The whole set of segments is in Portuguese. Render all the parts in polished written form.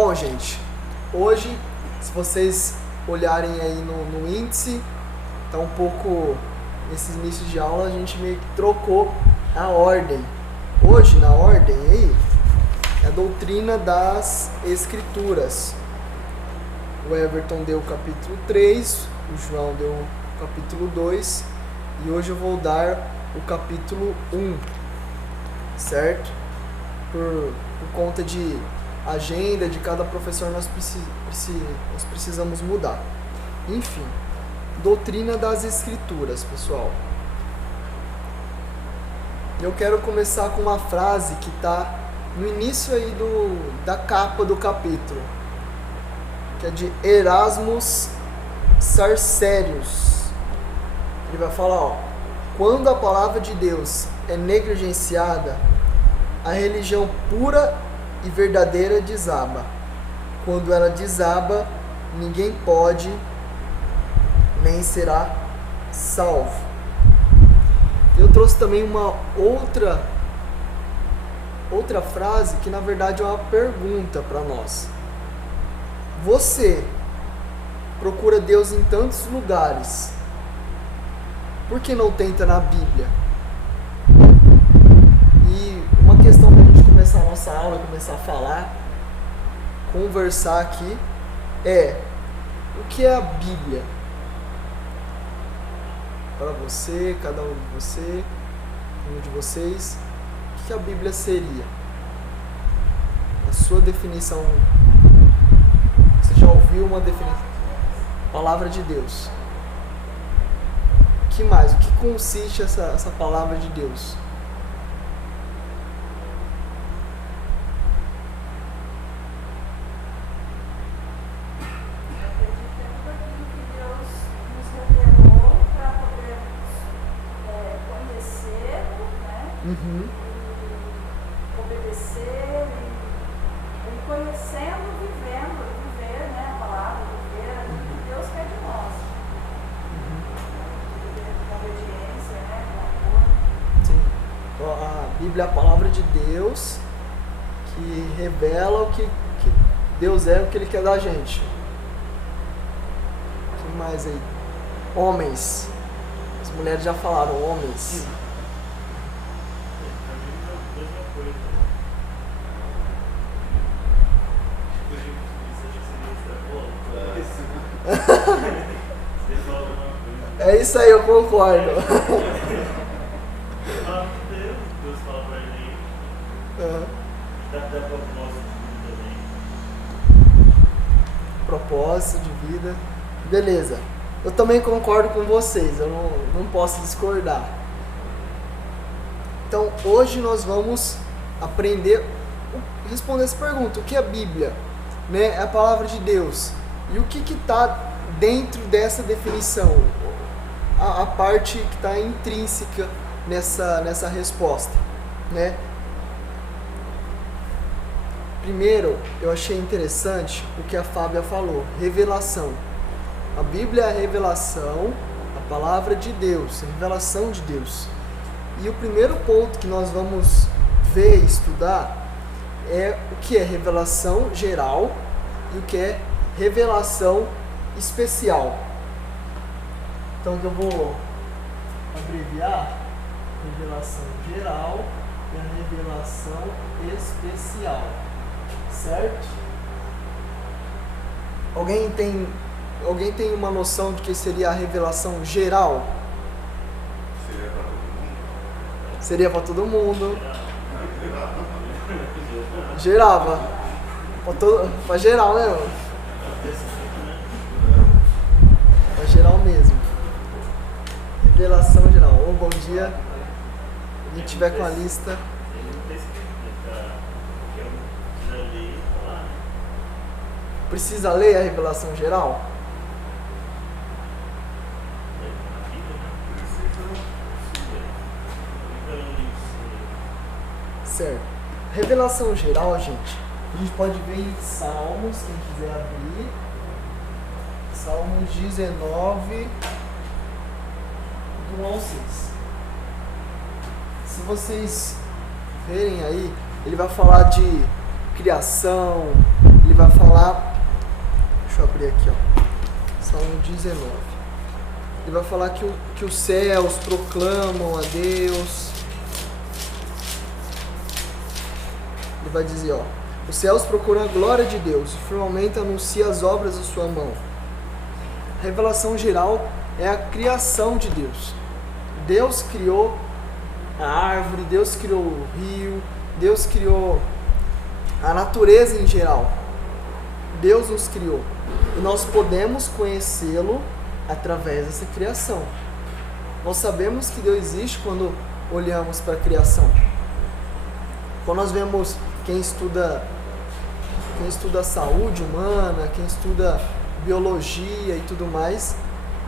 Bom, gente, hoje, se vocês olharem aí no índice, tá um pouco, nesse início de aula, a gente meio que trocou a ordem. Hoje, na ordem aí, é a doutrina das Escrituras. O Everton deu o capítulo 3, o João deu o capítulo 2, e hoje eu vou dar o capítulo 1, certo? Por conta de agenda de cada professor, nós precisamos mudar. Enfim, doutrina das Escrituras, pessoal. Eu quero começar com uma frase que está no início aí da capa do capítulo, que é de Erasmus Sarcerius. Ele vai falar, quando a palavra de Deus é negligenciada, a religião pura e verdadeira desaba. Quando ela desaba, ninguém pode nem será salvo. Eu trouxe também uma outra frase que na verdade é uma pergunta para nós. Você procura Deus em tantos lugares, por que não tenta na Bíblia? E uma questão para a gente começar a nossa aula, começar a falar, conversar aqui, é: o que é a Bíblia? Para você, cada um de vocês, o que a Bíblia seria? A sua definição. Você já ouviu uma definição? Palavra de Deus. O que mais? O que consiste essa palavra de Deus? Obedecer e conhecendo, viver, né, a palavra, viver aquilo que Deus quer de nós. Viver com obediência, né, com amor. Sim. Então, a Bíblia é a palavra de Deus que revela o que Deus é, o que Ele quer da gente. O que mais aí? Homens. As mulheres já falaram, homens. É isso aí, eu concordo. Deus fala pra ele. Dá propósito de vida também. Propósito de vida. Beleza. Eu também concordo com vocês, eu não posso discordar. Então, hoje nós vamos aprender, responder essa pergunta: o que é a Bíblia? Né? É a palavra de Deus. E o que está dentro dessa definição? A parte que está intrínseca nessa resposta, né? Primeiro, eu achei interessante o que a Fábia falou, revelação. A Bíblia é a revelação, a palavra de Deus, a revelação de Deus. E o primeiro ponto que nós vamos ver e estudar é o que é revelação geral e o que é revelação especial. Então eu vou abreviar: revelação geral e a revelação especial, certo? Alguém tem uma noção de que seria a revelação geral? Seria para todo mundo. Gerava. Para geral, né? Para geral mesmo. Revelação geral. Bom dia. Se a gente tiver com a lista. Precisa ler a revelação geral? Certo. Revelação geral, gente, a gente pode ver em Salmos, quem quiser abrir. Salmos 19, do 1 ao 6. Se vocês verem aí, ele vai falar de criação, ele vai 19. Ele vai falar que os céus proclamam a Deus. Ele vai dizer, ó, os céus procuram a glória de Deus, o firmamento anuncia as obras da sua mão. A revelação geral é a criação de Deus. Deus criou a árvore, Deus criou o rio, Deus criou a natureza em geral. Deus nos criou. E nós podemos conhecê-lo através dessa criação. Nós sabemos que Deus existe quando olhamos para a criação. Quando nós vemos quem estuda a saúde humana, quem estuda biologia e tudo mais,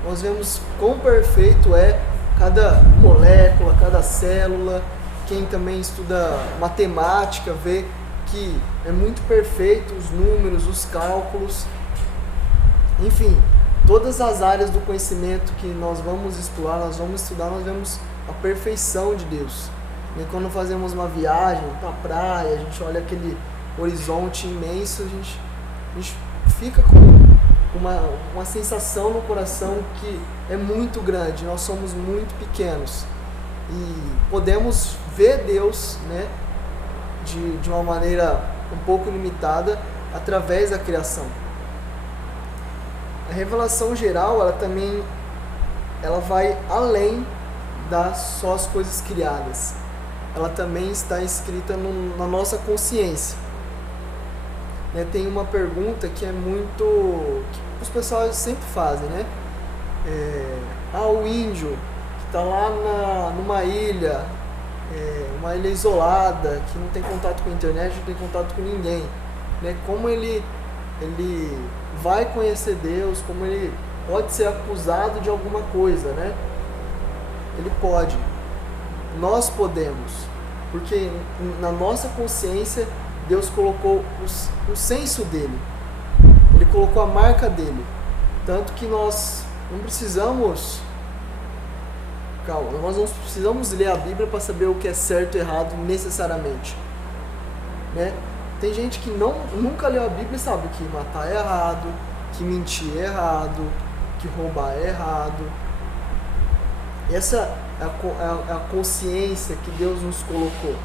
nós vemos quão perfeito é cada molécula, cada célula. Quem também estuda matemática vê que é muito perfeito os números, os cálculos. Enfim, todas as áreas do conhecimento que nós vamos explorar, nós vemos a perfeição de Deus. E quando fazemos uma viagem para a praia, a gente olha aquele horizonte imenso, a gente fica com uma sensação no coração que é muito grande, nós somos muito pequenos. E podemos ver Deus, né, de uma maneira um pouco limitada através da criação. A revelação geral, ela vai além das só as coisas criadas. Ela também está escrita na nossa consciência. Né, tem uma pergunta que é muito... que os pessoal sempre fazem, né? O índio que está lá numa ilha, uma ilha isolada, que não tem contato com a internet, não tem contato com ninguém, né? Como ele vai conhecer Deus, como ele pode ser acusado de alguma coisa, né? Ele pode. Nós podemos, porque na nossa consciência Deus colocou o senso dele, ele colocou a marca dele, tanto que nós não precisamos ler a Bíblia para saber o que é certo e errado necessariamente, né? Tem gente que nunca leu a Bíblia e sabe que matar é errado, que mentir é errado, que roubar é errado. Essa é a consciência que Deus nos colocou.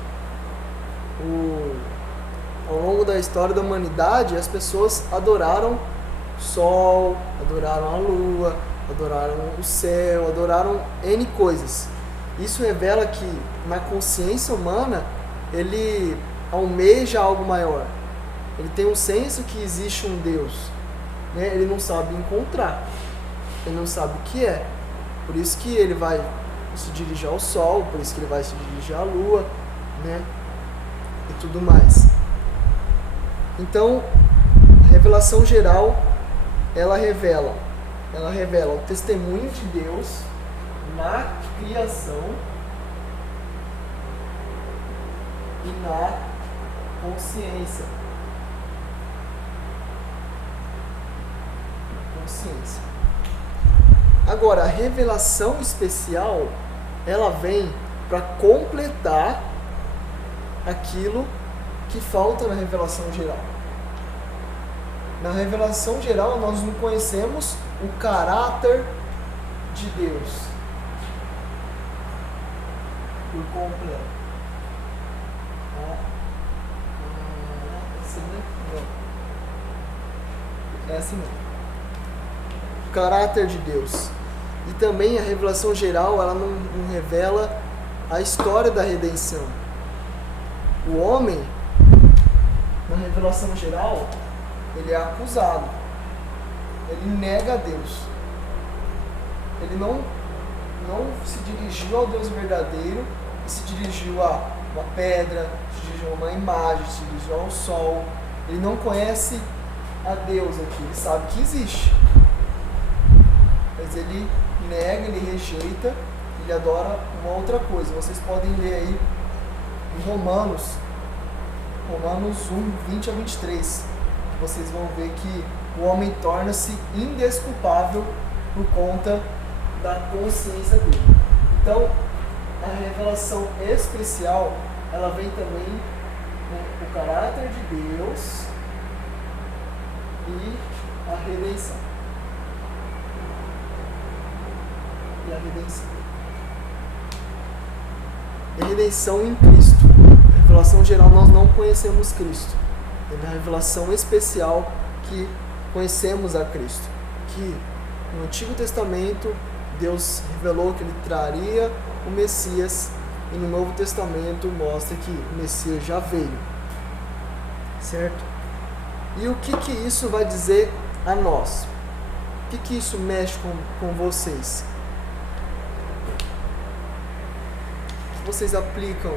Ao longo da história da humanidade, as pessoas adoraram o sol, adoraram a lua, adoraram o céu, adoraram N coisas. Isso revela que na consciência humana ele almeja algo maior. Ele tem um senso que existe um Deus, né? Ele não sabe encontrar, ele não sabe o que é. Por isso que ele vai se dirigir ao sol, por isso que ele vai se dirigir à lua, né? E tudo mais. Então, a revelação geral, ela revela o testemunho de Deus na criação e na consciência. Agora, a revelação especial, ela vem para completar aquilo que falta na revelação geral. Na revelação geral, nós não conhecemos o caráter de Deus por completo. É assim mesmo. O caráter de Deus. E também a revelação geral, ela não revela a história da redenção. O homem, na revelação geral, ele é acusado. Ele nega a Deus. Ele não se dirigiu ao Deus verdadeiro, e se dirigiu a uma pedra, se dirigiu a uma imagem, se dirigiu ao sol. Ele não conhece a Deus aqui, ele sabe que existe. Mas ele nega, ele rejeita, ele adora uma outra coisa. Vocês podem ler aí em Romanos 1, 20 a 23. Vocês vão ver que o homem torna-se indesculpável por conta da consciência dele. Então, a revelação especial, ela vem também com o caráter de Deus e a redenção. e a redenção. E a redenção em Cristo. A revelação geral nós não conhecemos Cristo. É na revelação especial que conhecemos a Cristo. Que no Antigo Testamento Deus revelou que Ele traria o Messias, e no Novo Testamento mostra que o Messias já veio. Certo? E o que isso vai dizer a nós? O que isso mexe com vocês? O que vocês aplicam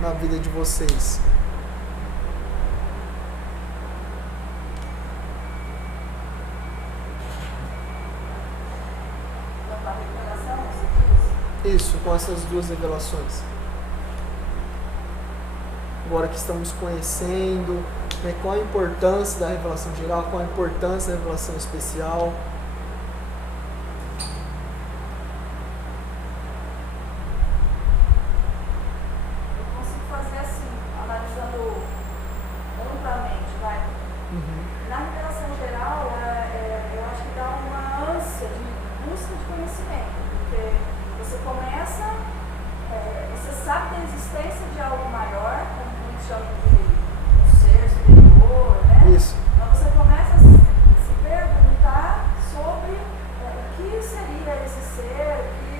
na vida de vocês? Isso, com essas duas revelações. Agora que estamos conhecendo, né, qual a importância da revelação geral, qual a importância da revelação especial. Eu consigo fazer assim, analisando amplamente, vai. Na revelação geral, eu acho que dá uma ânsia de busca de conhecimento, porque você começa, você sabe da existência de algo maior, como muitos chamam de um ser superior, né? Isso. Então você começa a se perguntar sobre o que seria esse ser, o que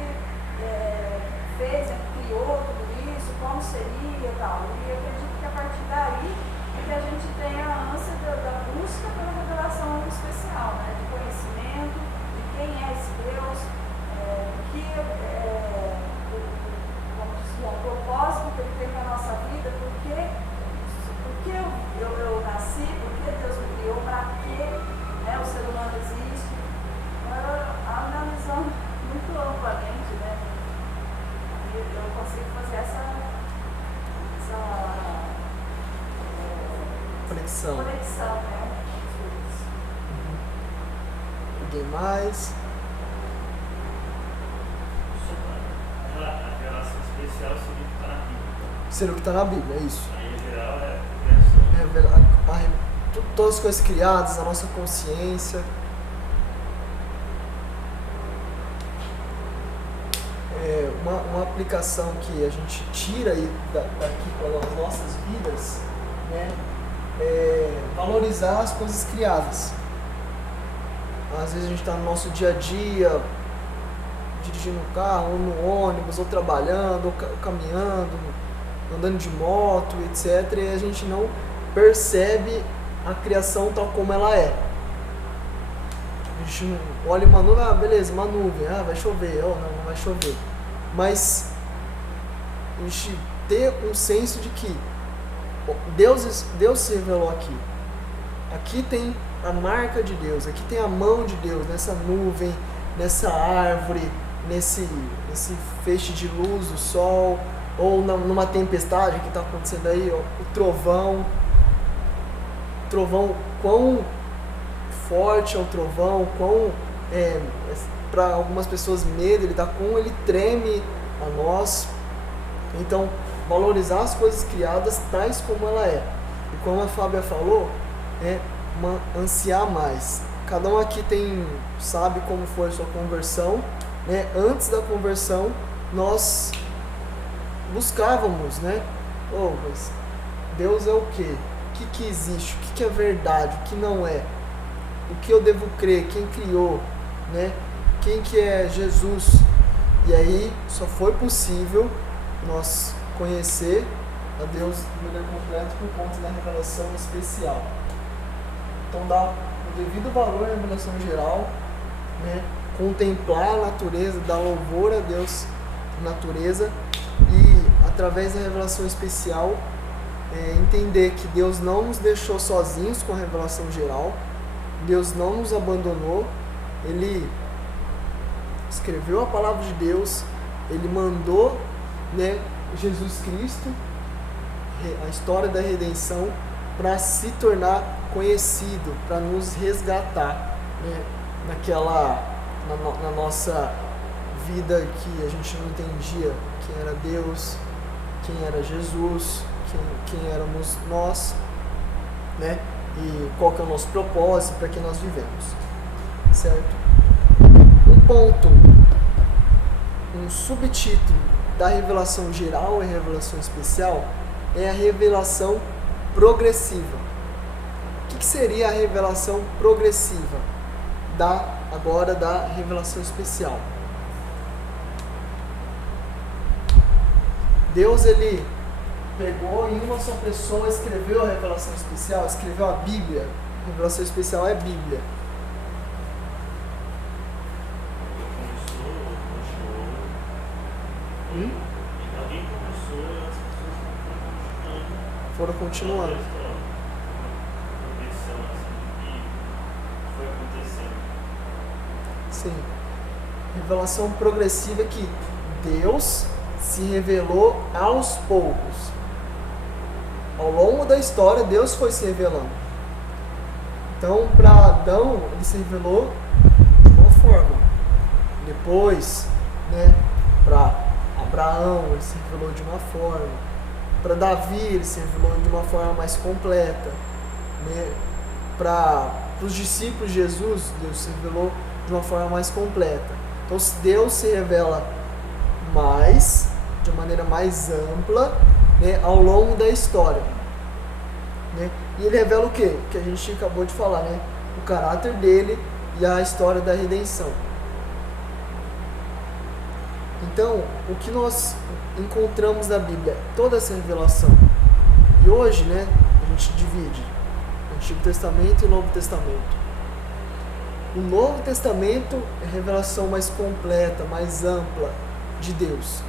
fez, criou tudo isso, como seria e tal. E eu acredito que a partir daí é que a gente tem a ânsia da busca pela revelação especial, né? De conhecimento, de quem é esse Deus, o propósito que Ele tem para a nossa vida, por que eu nasci, por que Deus me criou, para que o ser humano existe. Analisando muito amplamente, né? Eu consigo fazer essa Conexão. né? Ninguém mais? A relação especial seria o que está na Bíblia. Ser o que está na Bíblia, é isso. Aí, em geral, é Todas as coisas criadas, a nossa consciência. Uma aplicação que a gente tira aí daqui para as nossas vidas, né, é valorizar as coisas criadas. Às vezes a gente está no nosso dia a dia, dirigindo um carro, ou no ônibus, ou trabalhando, ou caminhando, andando de moto, etc. E a gente não percebe a criação tal como ela é. A gente olha uma nuvem, beleza, uma nuvem, vai chover, não vai chover. Mas a gente ter um senso de que Deus se revelou aqui. Aqui tem a marca de Deus, aqui tem a mão de Deus, nessa nuvem, nessa árvore, nesse feixe de luz do sol, ou numa tempestade que está acontecendo aí, o trovão, quão forte é o trovão, quão, para algumas pessoas medo ele dá, como ele treme a nós. Então, valorizar as coisas criadas tais como ela é. E como a Fábia falou, ansiar mais. Cada um aqui sabe como foi a sua conversão, né? Antes da conversão, nós buscávamos, né? Mas Deus é o quê? O que existe? O que é verdade? O que não é? O que eu devo crer? Quem criou? Né? Quem que é Jesus? E aí só foi possível nós conhecer a Deus de maneira completa por conta da revelação especial. Então dá o devido valor à revelação geral, né? Contemplar a natureza, dar louvor a Deus na natureza e através da revelação especial entender que Deus não nos deixou sozinhos com a revelação geral, Deus não nos abandonou, Ele escreveu a palavra de Deus, Ele mandou, né, Jesus Cristo, a história da redenção, para se tornar conhecido, para nos resgatar, né, na nossa vida que a gente não entendia quem era Deus, quem era Jesus, quem éramos nós, né, e qual que é o nosso propósito, para que nós vivemos, certo? Um ponto um subtítulo da revelação geral e revelação especial é a revelação progressiva. O que seria a revelação progressiva agora da revelação especial? Deus, ele pegou em uma só pessoa, escreveu a revelação especial, escreveu a Bíblia. A revelação especial é a Bíblia. Alguém começou e as pessoas Foram continuando. Foi acontecendo. Sim. Revelação progressiva é que Deus se revelou aos poucos. Ao longo da história, Deus foi se revelando. Então, para Adão, ele se revelou de uma forma. Depois, para Abraão, ele se revelou de uma forma. Para Davi, ele se revelou de uma forma mais completa. Para os discípulos de Jesus, Deus se revelou de uma forma mais completa. Então, Deus se revela mais, de uma maneira mais ampla, ao longo da história. E ele revela o quê? Que a gente acabou de falar, o caráter dele e a história da redenção. Então, o que nós encontramos na Bíblia? Toda essa revelação. E hoje, a gente divide Antigo Testamento e Novo Testamento. O Novo Testamento é a revelação mais completa, mais ampla de Deus,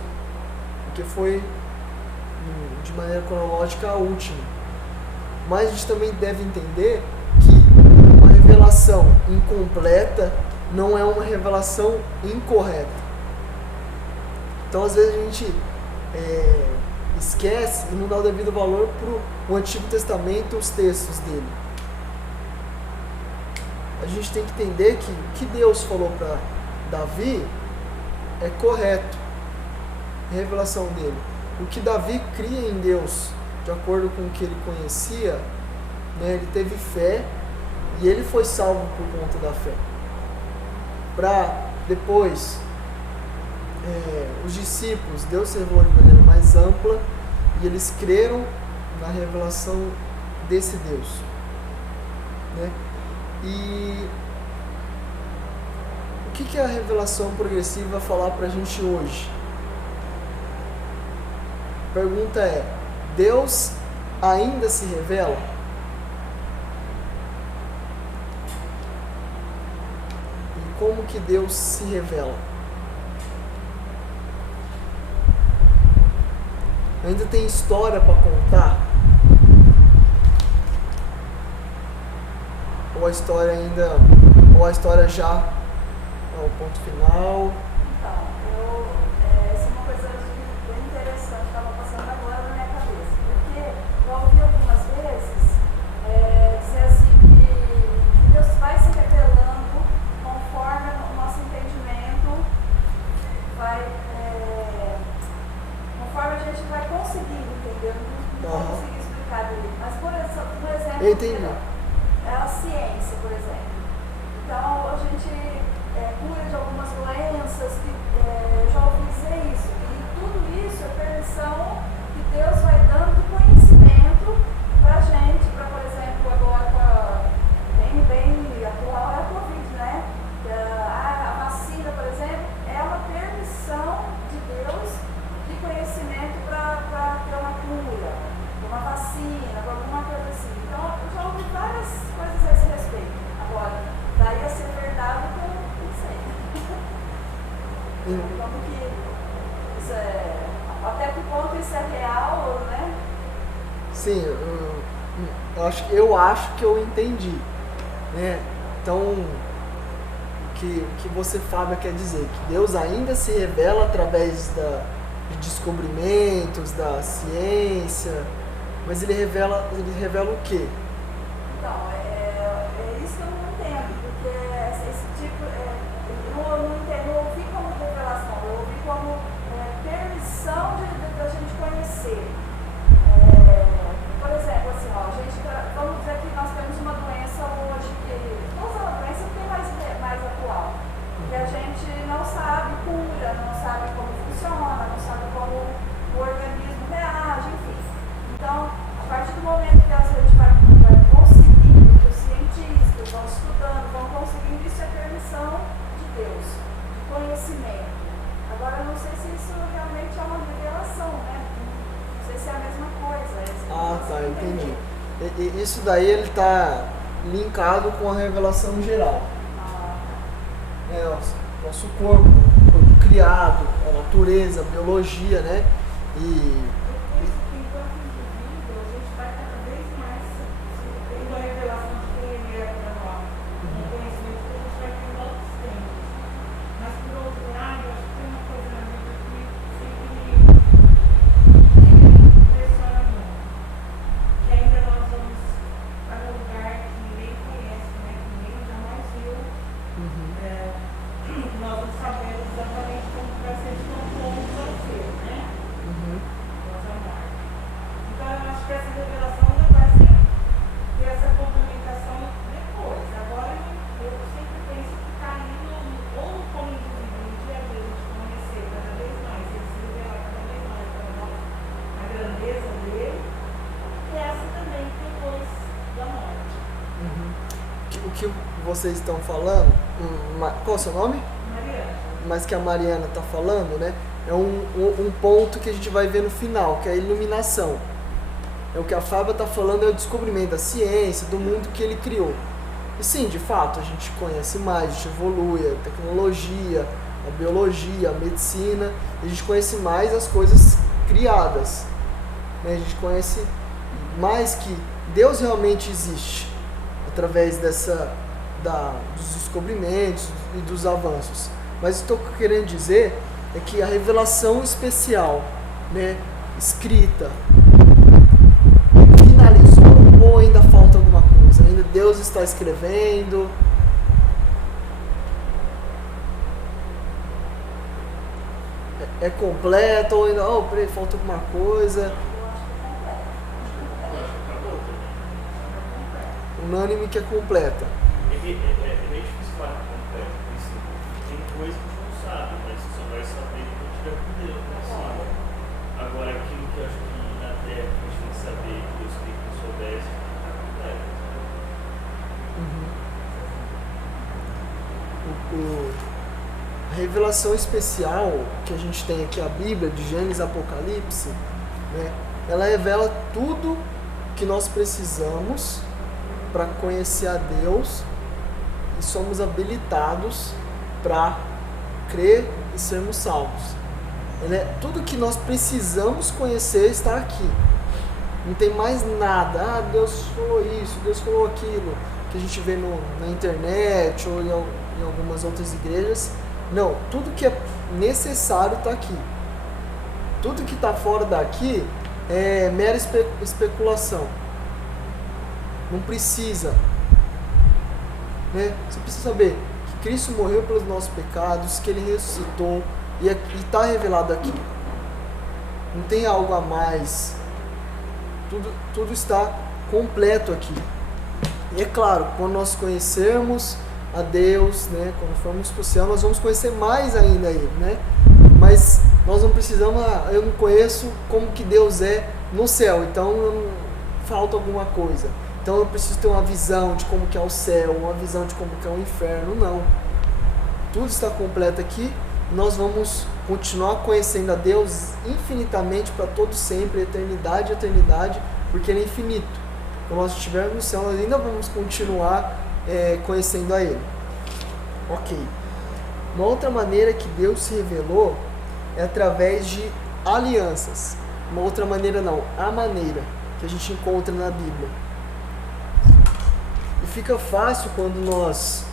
porque foi, de maneira cronológica, a última. Mas a gente também deve entender que uma revelação incompleta não é uma revelação incorreta. Então, às vezes, a gente esquece e não dá o devido valor para o Antigo Testamento e os textos dele. A gente tem que entender que o que Deus falou para Davi é correto, a revelação dele. O que Davi cria em Deus, de acordo com o que ele conhecia, ele teve fé e ele foi salvo por conta da fé. Para depois, os discípulos, Deus se revelou de maneira mais ampla e eles creram na revelação desse Deus. E o que a revelação progressiva vai falar para a gente hoje? A pergunta é: Deus ainda se revela? E como que Deus se revela? Ainda tem história para contar? Ou a história já é o ponto final? Então, essa é uma coisa bem interessante que estava passando agora na minha cabeça, porque eu ouvi algumas vezes dizer assim que Deus vai se revelando conforme o nosso entendimento vai, conforme a gente vai conseguindo entender. Não vou conseguir explicar dele, mas por exemplo, Eu entendi. a ciência, por exemplo. Então, a gente cura de algumas doenças, já ouvi dizer isso. E tudo isso é permissão que Deus vai dando de conhecimento para a gente, para, por exemplo, agora, bem atual é a Covid, a vacina, por exemplo, é uma permissão de Deus de conhecimento para ter uma cura, uma vacina, alguma coisa assim. Então, eu já ouvi várias coisas a esse respeito. Agora, daí a ser verdade, eu não sei. Como que isso até que ponto isso é real, Sim, eu acho que eu entendi. Então, o que você, Fábio, quer dizer? Que Deus ainda se revela através de descobrimentos, da ciência, mas ele revela o quê? Então, é isso que eu não entendo, porque esse tipo, eu não entendo, não ouvi como revelação, eu ouvi como permissão da gente conhecer. Por exemplo, assim, vamos dizer que nós temos uma doença hoje, toda a doença que é mais atual, que a gente não sabe cura, não sabe como Isso daí ele está linkado com a revelação geral. É o nosso corpo criado, a natureza, a biologia, né? E Por isso que enquanto indivíduo, a gente vai cada vez mais tendo a revelação de quem ele é para nós. Um conhecimento que a gente vai tendo outros tempos. Mas por outro lado, eu acho que tem uma coisa na vida que sempre me impressiona muito. Que ainda nós vamos para um lugar que ninguém conhece, né? Que ninguém jamais viu. Nós não sabemos exatamente como vai ser de tão bom vai ser, né? Nós amar. Então eu acho que essa revelação ainda vai ser ter essa complementação depois. Agora eu sempre penso que está indo ou como indivíduo, no dia a dia a gente conhecer cada vez mais, ele se revelar cada vez mais para nós a grandeza dele, e essa também depois da morte. o que vocês estão falando, qual é o seu nome? Mariana. Mas que a Mariana está falando, né? É um ponto que a gente vai ver no final, que é a iluminação. É o que a Fábia está falando, é o descobrimento da ciência, do mundo que ele criou. E sim, de fato, a gente conhece mais, a gente evolui, a tecnologia, a biologia, a medicina, e a gente conhece mais as coisas criadas. Né? A gente conhece mais que Deus realmente existe, através dos descobrimentos e dos avanços. Mas o que eu estou querendo dizer é que a revelação especial, né, escrita, finalizou ou ainda falta alguma coisa? Ainda Deus está escrevendo? É completo ou ainda peraí, falta alguma coisa? Unânime que é completa. É meio difícil falar completo, porque assim, tem coisa que a gente não sabe, mas você só vai saber quando tiver com Deus, né? Assim, agora, aquilo que eu acho que na Terra a gente tem que saber, que Deus queria que eu soubesse, está completo. A revelação especial que a gente tem aqui, a Bíblia, de Gênesis e Apocalipse, né, ela revela tudo que nós precisamos para conhecer a Deus e somos habilitados para crer e sermos salvos. Tudo que nós precisamos conhecer está aqui. Não tem mais nada. Deus falou isso, Deus falou aquilo, que a gente vê na internet ou em algumas outras igrejas. Não, tudo que é necessário está aqui. Tudo que está fora daqui é mera especulação. Não precisa. Né? Você precisa saber que Cristo morreu pelos nossos pecados, que Ele ressuscitou e está revelado aqui. Não tem algo a mais. Tudo está completo aqui. E é claro, quando nós conhecermos a Deus, né, quando formos para o céu, nós vamos conhecer mais ainda Ele, né? Mas nós não precisamos, eu não conheço como que Deus é no céu, então falta alguma coisa. Então eu preciso ter uma visão de como que é o céu, uma visão de como que é o inferno. Não. Tudo está completo aqui. Nós vamos continuar conhecendo a Deus infinitamente para todo sempre, eternidade, porque Ele é infinito. Quando nós estivermos no céu, nós ainda vamos continuar conhecendo a Ele. Ok. Uma outra maneira que Deus se revelou é através de alianças. Uma outra maneira não, a maneira que a gente encontra na Bíblia. E fica fácil quando nós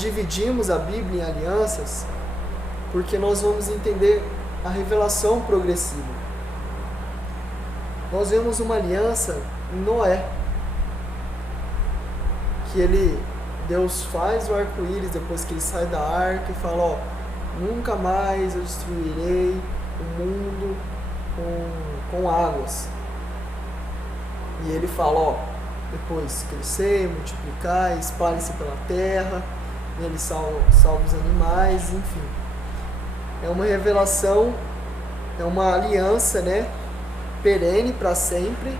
dividimos a Bíblia em alianças, porque nós vamos entender a revelação progressiva. Nós vemos uma aliança em Noé, que Deus faz o arco-íris depois que ele sai da arca e fala, nunca mais eu destruirei o mundo com águas. E ele fala, depois crescer, multiplicar, espalhe-se pela terra, e ele salva os animais, enfim. É uma revelação, é uma aliança, né, perene para sempre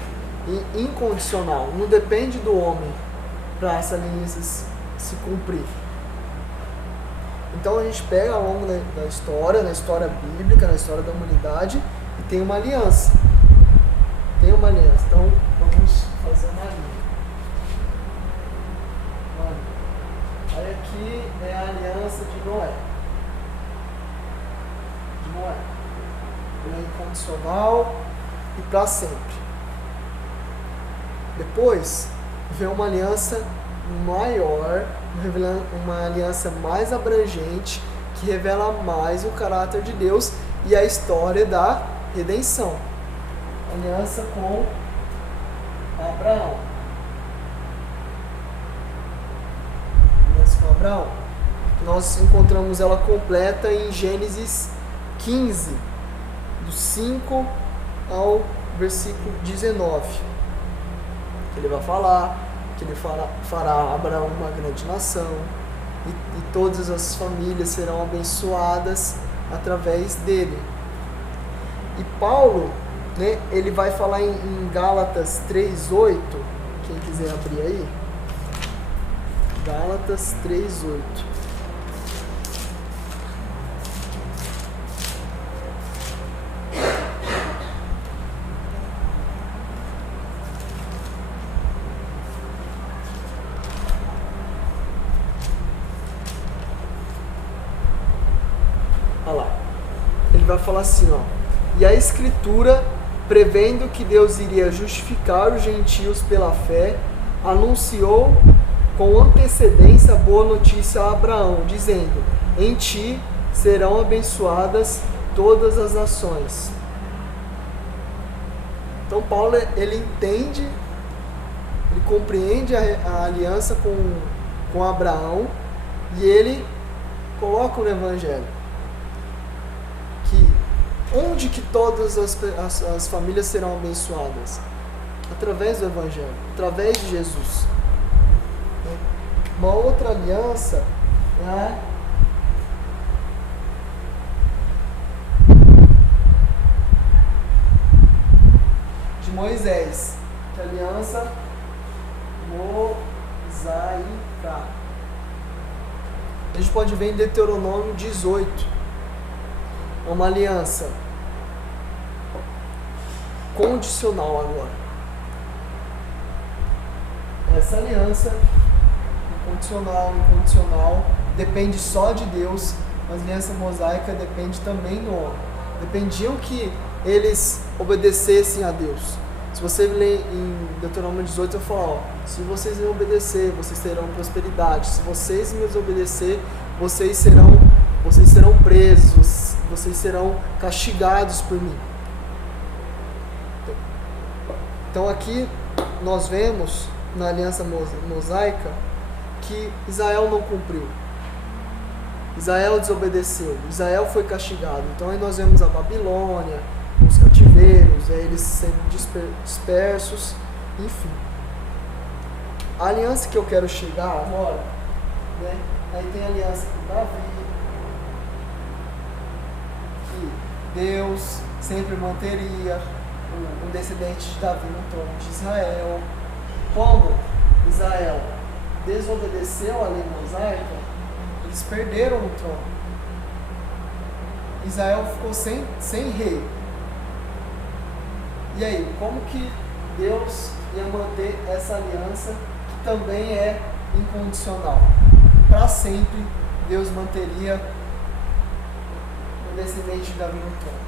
e incondicional. Não depende do homem para essa aliança se cumprir. Então a gente pega ao longo da história, na história bíblica, na história da humanidade, e tem uma aliança. incondicional e para sempre. Depois vem uma aliança maior, uma aliança mais abrangente, que revela mais o caráter de Deus e a história da redenção. Aliança com Abraão. Aliança com Abraão. Nós encontramos ela completa em Gênesis 15, do 5 ao versículo 19. Que ele vai falar que ele fará Abraão uma grande nação e todas as famílias serão abençoadas através dele. E Paulo, né, ele vai falar em Gálatas 3:8, quem quiser abrir aí, Gálatas 3:8. Ele vai falar assim, ó: e a Escritura, prevendo que Deus iria justificar os gentios pela fé, anunciou com antecedência a boa notícia a Abraão, dizendo: em ti serão abençoadas todas as nações. Então Paulo, ele entende, ele compreende a aliança com Abraão, e ele coloca no Evangelho que onde que todas as famílias serão abençoadas? Através do Evangelho, através de Jesus. Uma outra aliança é de Moisés, que é a aliança mosaica. A gente pode ver em Deuteronômio 18. É uma aliança condicional agora. Essa aliança incondicional, depende só de Deus, mas a aliança mosaica depende também do homem. Dependiam que eles obedecessem a Deus. Se você ler em Deuteronômio 18, eu falo: se vocês me obedecer, vocês terão prosperidade. Se vocês me obedecer, vocês serão presos, vocês serão castigados por mim. Então aqui nós vemos na aliança mosaica que Israel não cumpriu. Israel desobedeceu, Israel foi castigado. Então aí nós vemos a Babilônia, os cativeiros, eles sendo dispersos, enfim. A aliança que eu quero chegar agora, né? Aí tem a aliança com Davi, que Deus sempre manteria um descendente de Davi no trono de Israel. Como Israel desobedeceu a lei mosaica, eles perderam o trono. Israel ficou sem rei. E aí, como que Deus ia manter essa aliança, que também é incondicional? Para sempre, Deus manteria o descendente de Davi no trono.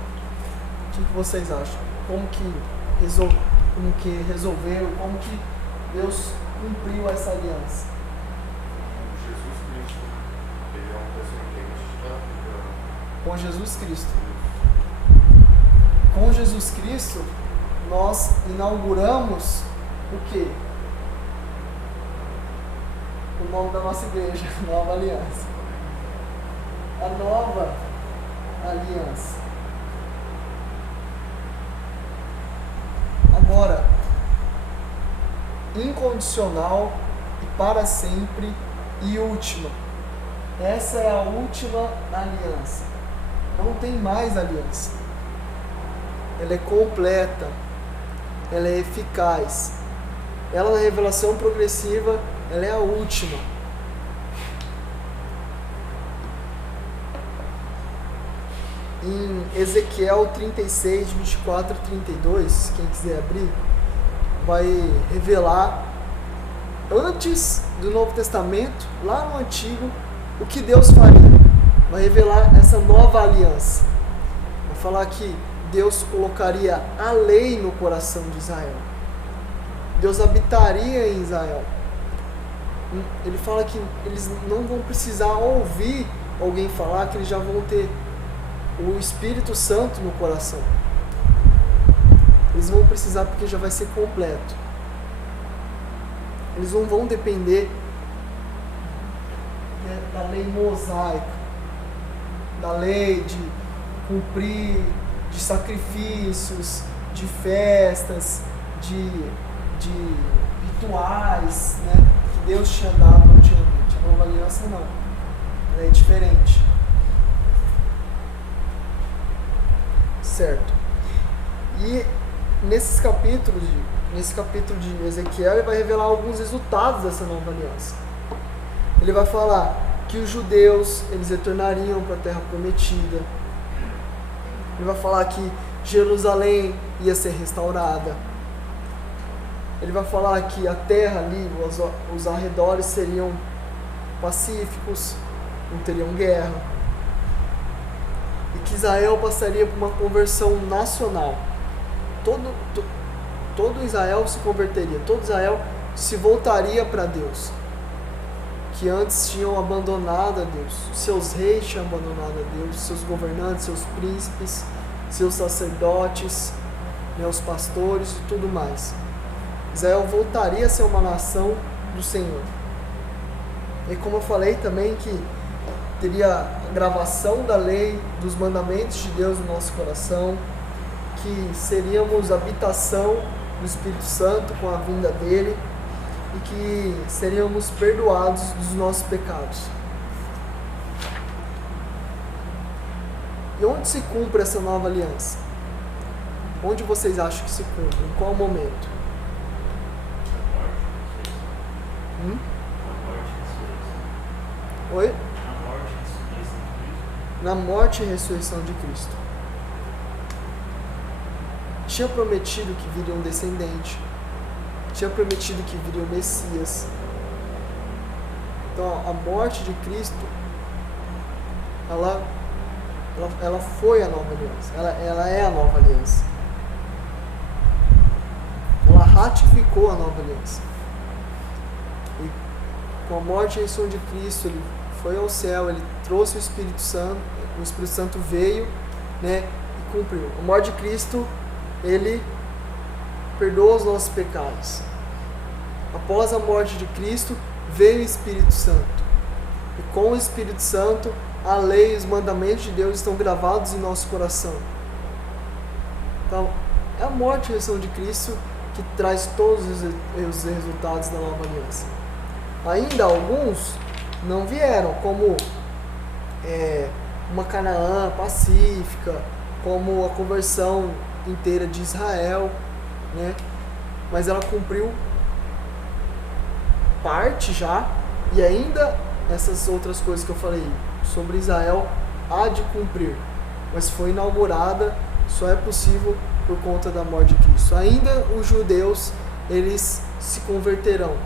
O que vocês acham? Como que resolveu, como que Deus cumpriu essa aliança? Jesus Cristo, ele é um descendente de Davi. Com Jesus Cristo. Com Jesus Cristo, nós inauguramos o quê? O nome da nossa igreja, Nova Aliança. A Nova Aliança. Agora, incondicional e para sempre e última. Essa é a última aliança. Não tem mais aliança. Ela é completa. Ela é eficaz. Ela, na revelação progressiva, ela é a última. Em Ezequiel 36, 24 e 32, quem quiser abrir, vai revelar, antes do Novo Testamento, lá no Antigo, o que Deus faria. Vai revelar essa nova aliança. Vai falar que Deus colocaria a lei no coração de Israel. Deus habitaria em Israel. Ele fala que eles não vão precisar ouvir alguém falar, que eles já vão ter o Espírito Santo no coração. Eles vão precisar porque já vai ser completo. Eles não vão depender da lei mosaica, da lei de cumprir, de sacrifícios, de festas, de rituais, né, que Deus tinha dado antigamente. A nova aliança não. Ela é diferente. Certo. E nesse capítulo de Ezequiel, ele vai revelar alguns resultados dessa nova aliança. Ele vai falar que os judeus, eles retornariam para a terra prometida. Ele vai falar que Jerusalém ia ser restaurada. Ele vai falar que a terra ali, os arredores seriam pacíficos, não teriam guerra. E que Israel passaria por uma conversão nacional. Todo Israel se converteria, todo Israel se voltaria para Deus, que antes tinham abandonado a Deus. Seus reis tinham abandonado a Deus, seus governantes, seus príncipes, seus sacerdotes, os pastores e tudo mais. Israel voltaria a ser uma nação do Senhor. E como eu falei também, que teria a gravação da lei, dos mandamentos de Deus no nosso coração, que seríamos habitação do Espírito Santo com a vinda dele e que seríamos perdoados dos nossos pecados. E onde se cumpre essa nova aliança? Onde vocês acham que se cumpre? Em qual momento? Oi? Na morte e ressurreição de Cristo. Tinha prometido que viria um descendente. Tinha prometido que viria o Messias. Então, a morte de Cristo, ela foi a nova aliança. Ela é a nova aliança. Ela ratificou a nova aliança. E com a morte e ressurreição de Cristo, ele foi ao céu, ele trouxe o Espírito Santo veio, né, e cumpriu. A morte de Cristo, ele perdoa os nossos pecados. Após a morte de Cristo, veio o Espírito Santo. E com o Espírito Santo, a lei e os mandamentos de Deus estão gravados em nosso coração. Então, é a morte e a ressurreição de Cristo que traz todos os resultados da nova aliança. Ainda alguns não vieram, como uma Canaã pacífica, como a conversão inteira de Israel, né? Mas ela cumpriu parte já, e ainda essas outras coisas que eu falei sobre Israel há de cumprir, mas foi inaugurada, só é possível por conta da morte de Cristo. Ainda os judeus, eles se converterão,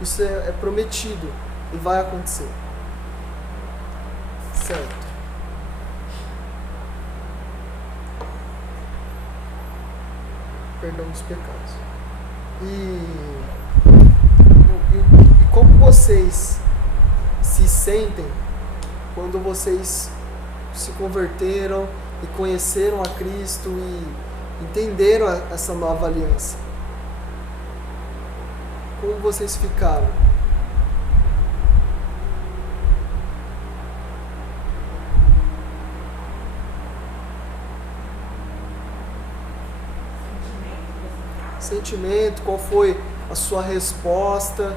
isso é prometido e vai acontecer, certo? Perdão dos pecados. E como vocês se sentem quando vocês se converteram e conheceram a Cristo e entenderam essa nova aliança? Como vocês ficaram? Sentimento, qual foi a sua resposta?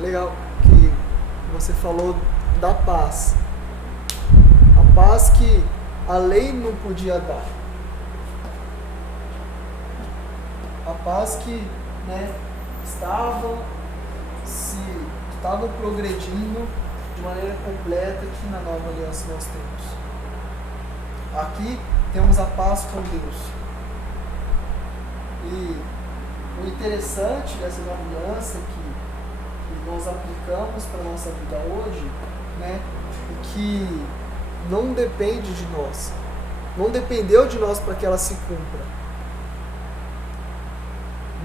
Legal que você falou da paz. A paz que a lei não podia dar. A paz que, né, estava se estavam progredindo de maneira completa que na nova aliança nós temos. Aqui temos a paz com Deus. E o interessante dessa nova aliança que nós aplicamos para a nossa vida hoje, né, é que não depende de nós. Não dependeu de nós para que ela se cumpra.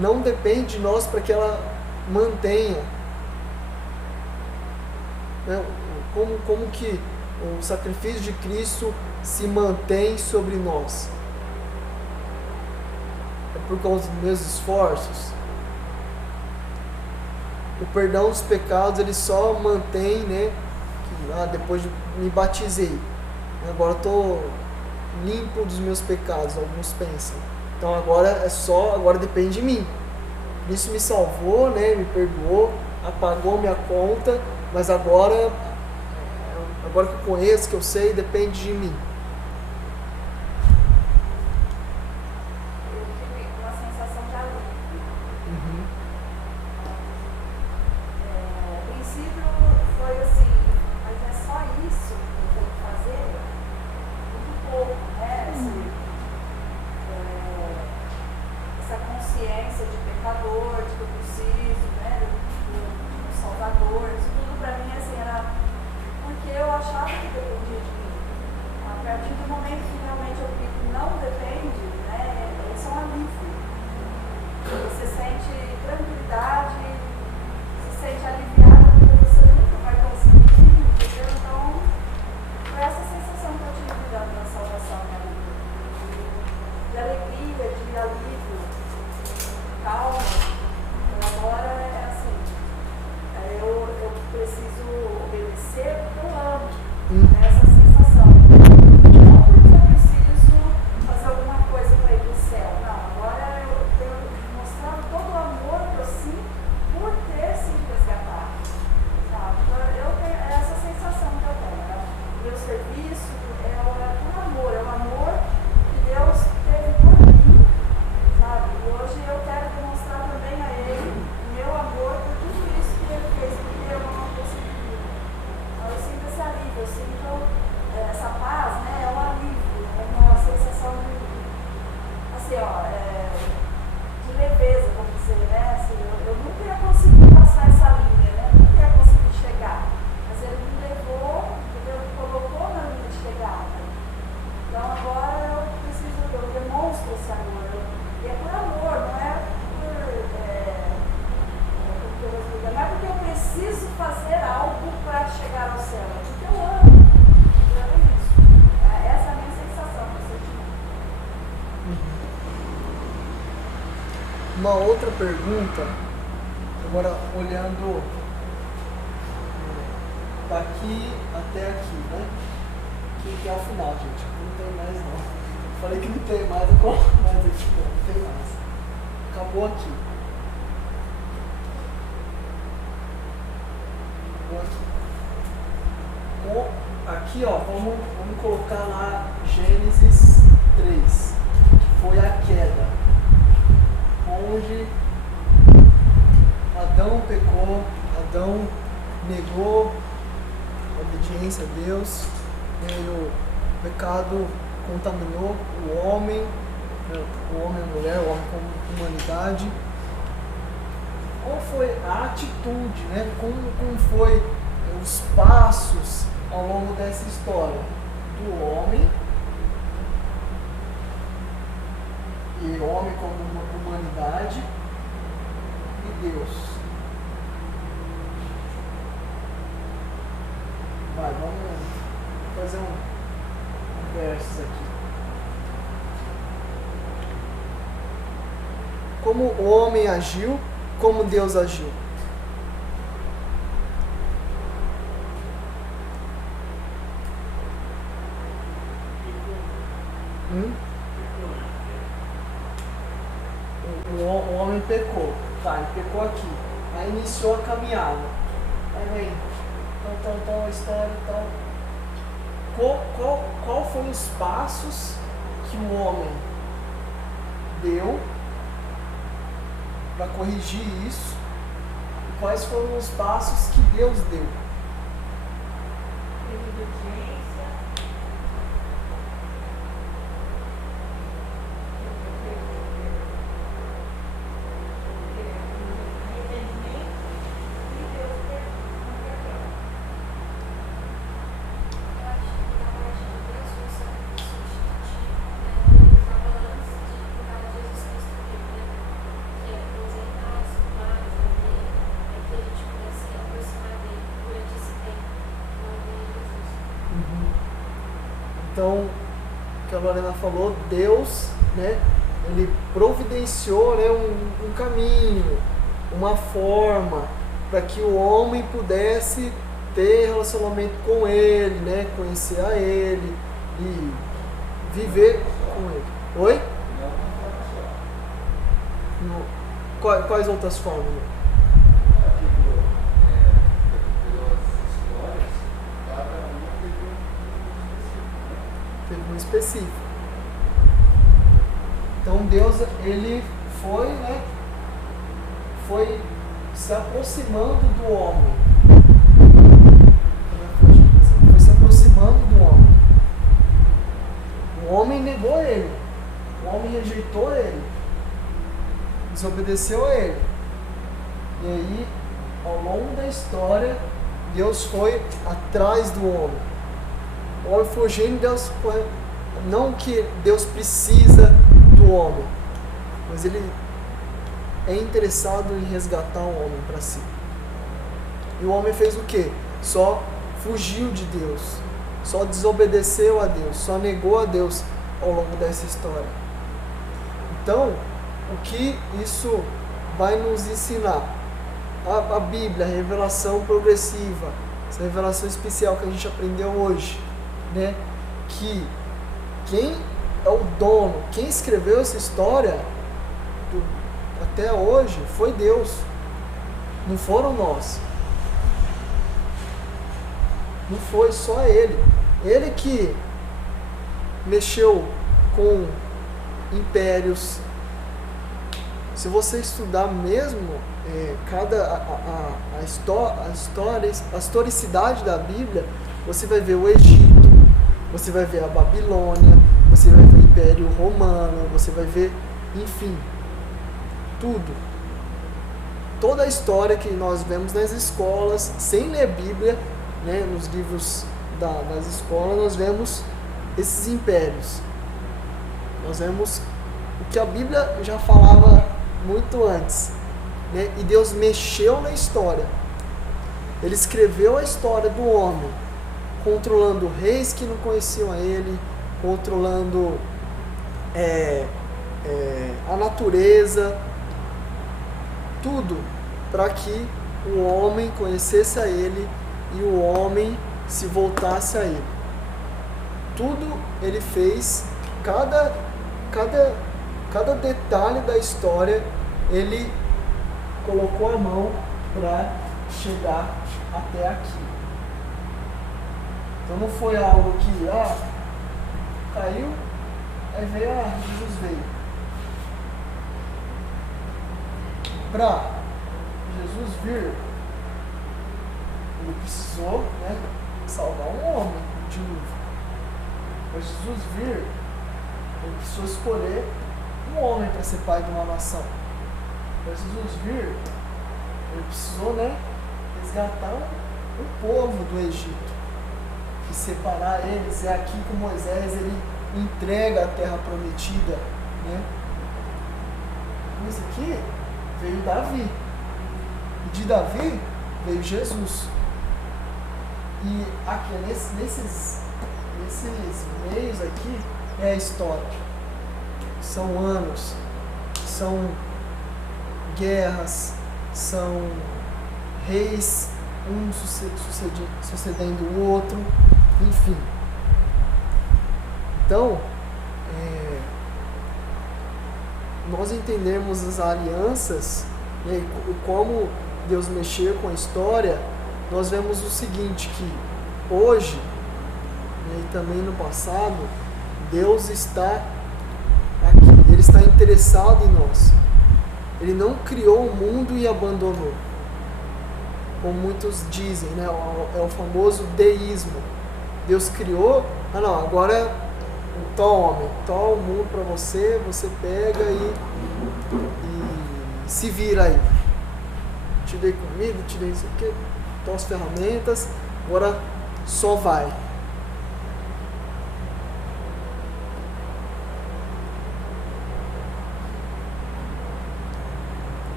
Não depende de nós para que ela mantenha. Né? Como que o sacrifício de Cristo se mantém sobre nós? É por causa dos meus esforços? O perdão dos pecados ele só mantém, né? Que, depois de me batizei, agora estou limpo dos meus pecados, alguns pensam. Então agora depende de mim. Isso me salvou, né? Me perdoou, apagou minha conta, mas agora que eu conheço, que eu sei, depende de mim. Eu tive uma sensação de alívio. A princípio foi assim, mas é só isso que eu tenho que fazer? Muito pouco, né? Essa consciência de pecador, de que eu preciso, né? Do Salvador, isso tudo pra mim assim, era porque eu achava que dependia de mim. A partir do momento que realmente eu vi que não depende, né? Isso é um alívio. Você sente tranquilidade, se sente aliviado porque você nunca vai conseguir, entendeu? Então, foi essa sensação que eu tive da salvação, né? De alegria, de alívio, calma. Então, agora é assim, eu preciso obedecer porque eu amo. Essa sensação. Não porque eu preciso fazer alguma coisa para ir para o céu. Não, agora eu tenho mostrado todo o amor que eu sinto por ter sido resgatado. Sabe? Então, eu tenho essa sensação que eu tenho. Né? O meu serviço é por amor, é o amor que Deus teve por mim. Sabe? E hoje eu quero demonstrar também a Ele o meu amor por tudo isso que Ele fez, porque eu não consegui. Então, eu sinto esse alívio, eu sinto essa paz, né? É um alívio, é uma sensação de, assim, de leveza, vamos dizer, né? Assim, eu nunca ia conseguir passar essa linha, né? Nunca ia conseguir chegar. Mas Ele me levou, entendeu? Me colocou na linha de chegada. Então agora eu demonstro esse amor. E é por amor, não é não é porque eu preciso fazer algo para chegar ao céu, é porque eu amo. Eu amo isso. Essa é a minha sensação que eu senti. Uma outra pergunta, agora olhando daqui até aqui, né? Que é o final, gente. Não tem mais não. Falei que não tem mais, eu coloco mais aqui, não tem mais. Acabou aqui. Aqui, ó, vamos colocar lá Gênesis 3, que foi a queda, onde Adão pecou, Adão negou a obediência a Deus, e o pecado contaminou o homem e a mulher, o homem como humanidade. Qual foi a atitude, né? Como foi os passos ao longo dessa história do homem, e homem como uma humanidade, e Deus? Vamos fazer um verso aqui. Como o homem agiu, como Deus agiu. O homem pecou. Tá, ele pecou aqui. Aí iniciou a caminhada. Aí vem a história e tal. Qual foram os passos que o homem deu para corrigir isso? quais foram os passos que Deus deu. Então, o que a Lorena falou, Deus, né, ele providenciou, né, um caminho, uma forma para que o homem pudesse ter relacionamento com ele, né, conhecer a ele e viver com ele. Oi? Quais outras formas? Teve um específico. Então Deus, ele foi, né, foi se aproximando do homem. Foi se aproximando do homem. O homem negou ele. O homem rejeitou ele. Desobedeceu a ele. E aí, ao longo da história, Deus foi atrás do homem. O homem fugindo, Deus foi. Não que Deus precisa do homem, mas ele é interessado em resgatar o homem para si. E o homem fez o quê? Só fugiu de Deus, só desobedeceu a Deus, só negou a Deus ao longo dessa história. Então, o que isso vai nos ensinar? A Bíblia, a revelação progressiva, essa revelação especial que a gente aprendeu hoje, né? Que quem é o dono, quem escreveu essa história até hoje foi Deus, não foram nós, não foi só Ele. Ele que mexeu com impérios. Se você estudar mesmo a historicidade da Bíblia, você vai ver o Egito, você vai ver a Babilônia, você vai ver o Império Romano, você vai ver, enfim, tudo. Toda a história que nós vemos nas escolas, sem ler Bíblia, né, nos livros das escolas, nós vemos esses impérios. Nós vemos o que a Bíblia já falava muito antes, né? E Deus mexeu na história. Ele escreveu a história do homem, controlando reis que não conheciam a ele, controlando a natureza, tudo para que o homem conhecesse a ele e o homem se voltasse a ele. Tudo ele fez, cada detalhe da história ele colocou a mão para chegar até aqui. Então não foi algo que caiu, aí veio, Jesus veio. Para Jesus vir, ele precisou, né, salvar um homem de novo. Para Jesus vir, ele precisou escolher um homem para ser pai de uma nação. Para Jesus vir, ele precisou, né, resgatar o povo do Egito e separar eles. É aqui que Moisés ele entrega a terra prometida, né? Mas aqui veio Davi, e de Davi veio Jesus. E aqui nesses meios aqui é a história. São anos, são guerras, são reis, um sucedendo o outro, enfim. Então, nós entendemos as alianças, né, e como Deus mexeu com a história, nós vemos o seguinte, que hoje, né, e também no passado, Deus está aqui, Ele está interessado em nós. Ele não criou o mundo e abandonou. como muitos dizem, né? É o famoso deísmo. Deus criou, não, agora tome o mundo para você, você pega e se vira aí. Te dei comida, te dei isso aqui, então as ferramentas, agora só vai.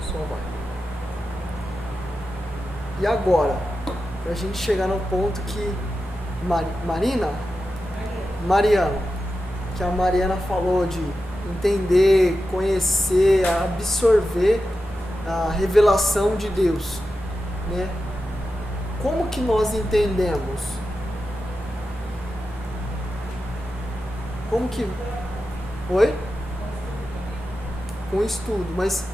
Só vai. E agora, pra gente chegar no ponto que Mariana, que a Mariana falou de entender, conhecer, absorver a revelação de Deus, né? Como que nós entendemos? Como que... Oi? Com estudo, mas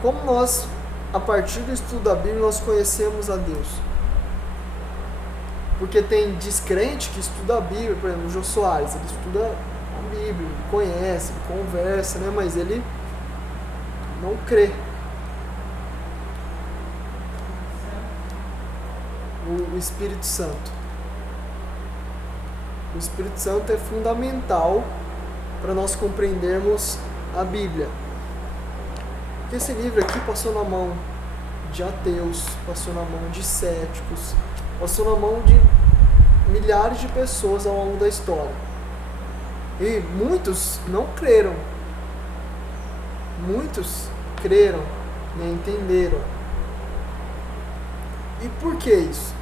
como nós, a partir do estudo da Bíblia, nós conhecemos a Deus? Porque tem descrente que estuda a Bíblia, por exemplo, o Jô Soares, ele estuda a Bíblia, ele conhece, ele conversa, né? Mas ele não crê. O Espírito Santo. O Espírito Santo é fundamental para nós compreendermos a Bíblia. Porque esse livro aqui passou na mão de ateus, passou na mão de céticos, passou na mão de milhares de pessoas ao longo da história. E muitos não creram. Muitos creram, né, entenderam. E por que isso?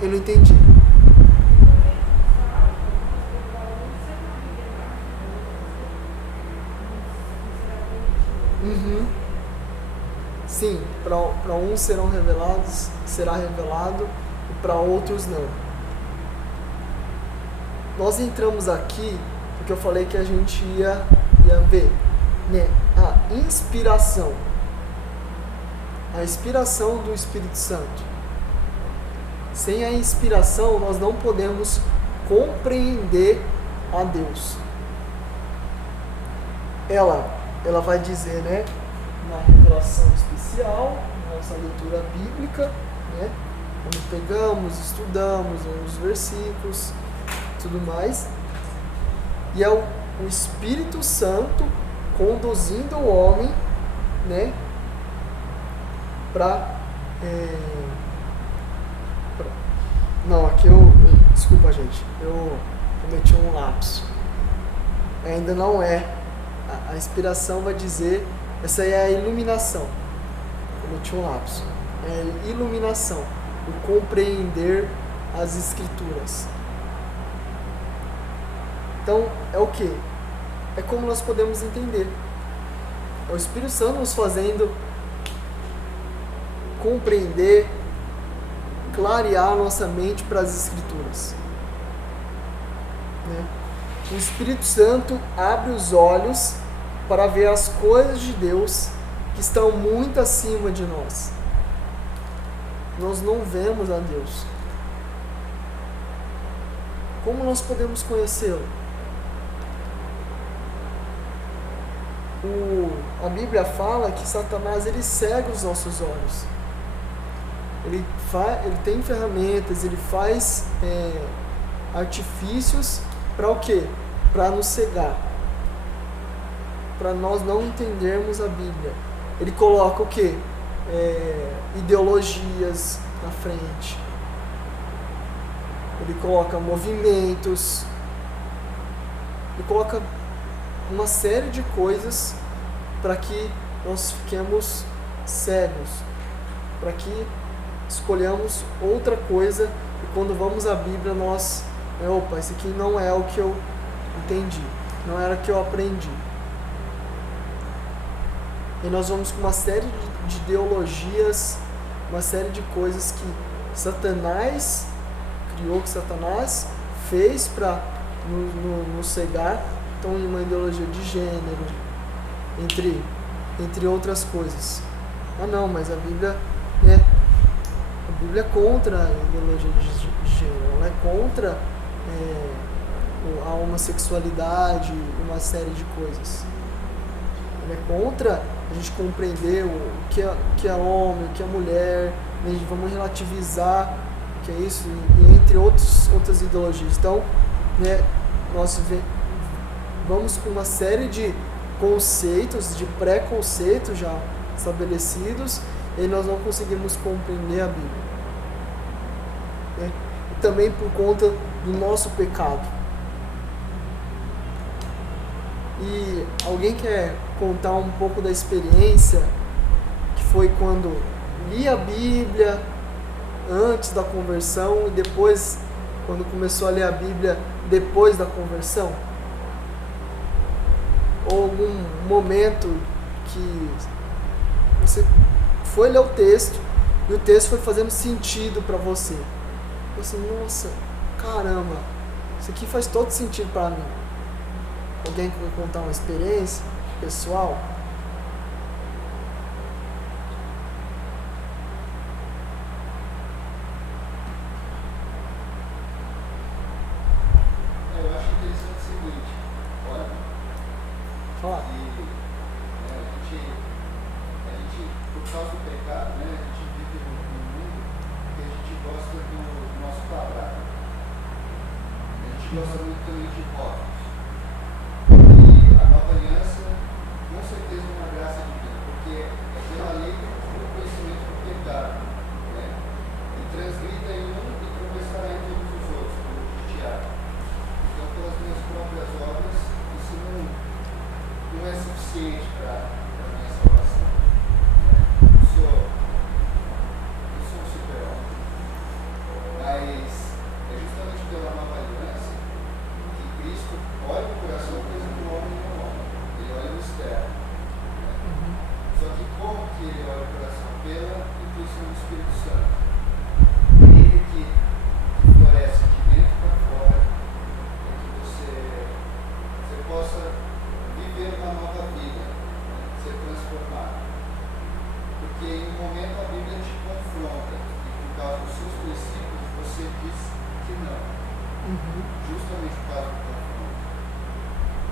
Eu não entendi. Uhum. Sim, para uns será revelado e para outros não. Nós entramos aqui porque eu falei que a gente ia ver, né, a inspiração do Espírito Santo. Sem a inspiração, nós não podemos compreender a Deus. Ela vai dizer, né, na revelação especial, na nossa leitura bíblica, né, quando pegamos, estudamos os versículos, tudo mais, e é o Espírito Santo conduzindo o homem, né, Não, aqui desculpa, gente, eu cometi um lapso. Ainda não é. A inspiração vai dizer, essa aí é a iluminação. Cometi um lapso. É a iluminação, o compreender as Escrituras. Então, é o quê? É como nós podemos entender. É o Espírito Santo nos fazendo compreender, clarear a nossa mente para as Escrituras, né? O Espírito Santo abre os olhos para ver as coisas de Deus que estão muito acima de nós. Nós não vemos a Deus. Como nós podemos conhecê-lo? A Bíblia fala que Satanás ele cega os nossos olhos. Ele tem ferramentas, ele faz artifícios para o quê? Para nos cegar. Para nós não entendermos a Bíblia. Ele coloca o quê? Ideologias na frente. Ele coloca movimentos. Ele coloca uma série de coisas para que nós fiquemos cegos. Para que escolhamos outra coisa e quando vamos à Bíblia nós, opa, isso aqui não é o que eu entendi, não era o que eu aprendi. E nós vamos com uma série de ideologias, uma série de coisas que Satanás criou, que Satanás fez para nos cegar, estão em uma ideologia de gênero, entre outras coisas. Ah não, mas a Bíblia é contra a ideologia de gênero, ela é contra a homossexualidade e uma série de coisas. Ela é contra a gente compreender o que é homem, o que é mulher, vamos relativizar o que é isso, e entre outras ideologias. Então, nós vamos com uma série de conceitos, de preconceitos já estabelecidos, e nós não conseguimos compreender a Bíblia. E também por conta do nosso pecado. E alguém quer contar um pouco da experiência que foi quando li a Bíblia antes da conversão e depois, quando começou a ler a Bíblia depois da conversão? Ou algum momento que você foi ler o texto e o texto foi fazendo sentido para você? Você, nossa, caramba, isso aqui faz todo sentido para mim. Alguém que vai contar uma experiência pessoal? Eu acho interessante o seguinte, olha, Fala. a gente, por causa do pecado, a gente vive num mundo que a gente gosta do nosso quadrado. A gente gosta muito também de rótulos. E a nova aliança, com certeza, é uma graça divina, porque é pela lei do conhecimento do pecado. E transgrida em um e tropeçará em todos os outros, como diz Tiago. Então, pelas minhas próprias obras, isso não é suficiente para a minha salvação. Eu sou um super-homem. Mas é justamente pela nova aliança que Cristo olha o coração, coisa que o homem não olha. Ele olha no externo. Só que como que ele olha o coração? Pela intuição do Espírito Santo. Ele que floresce de dentro para fora, para que você possa viver uma nova vida, ser transformado. Porque em um momento a Bíblia te confronta e por causa dos seus princípios você diz que não. Justamente por causa do confronto.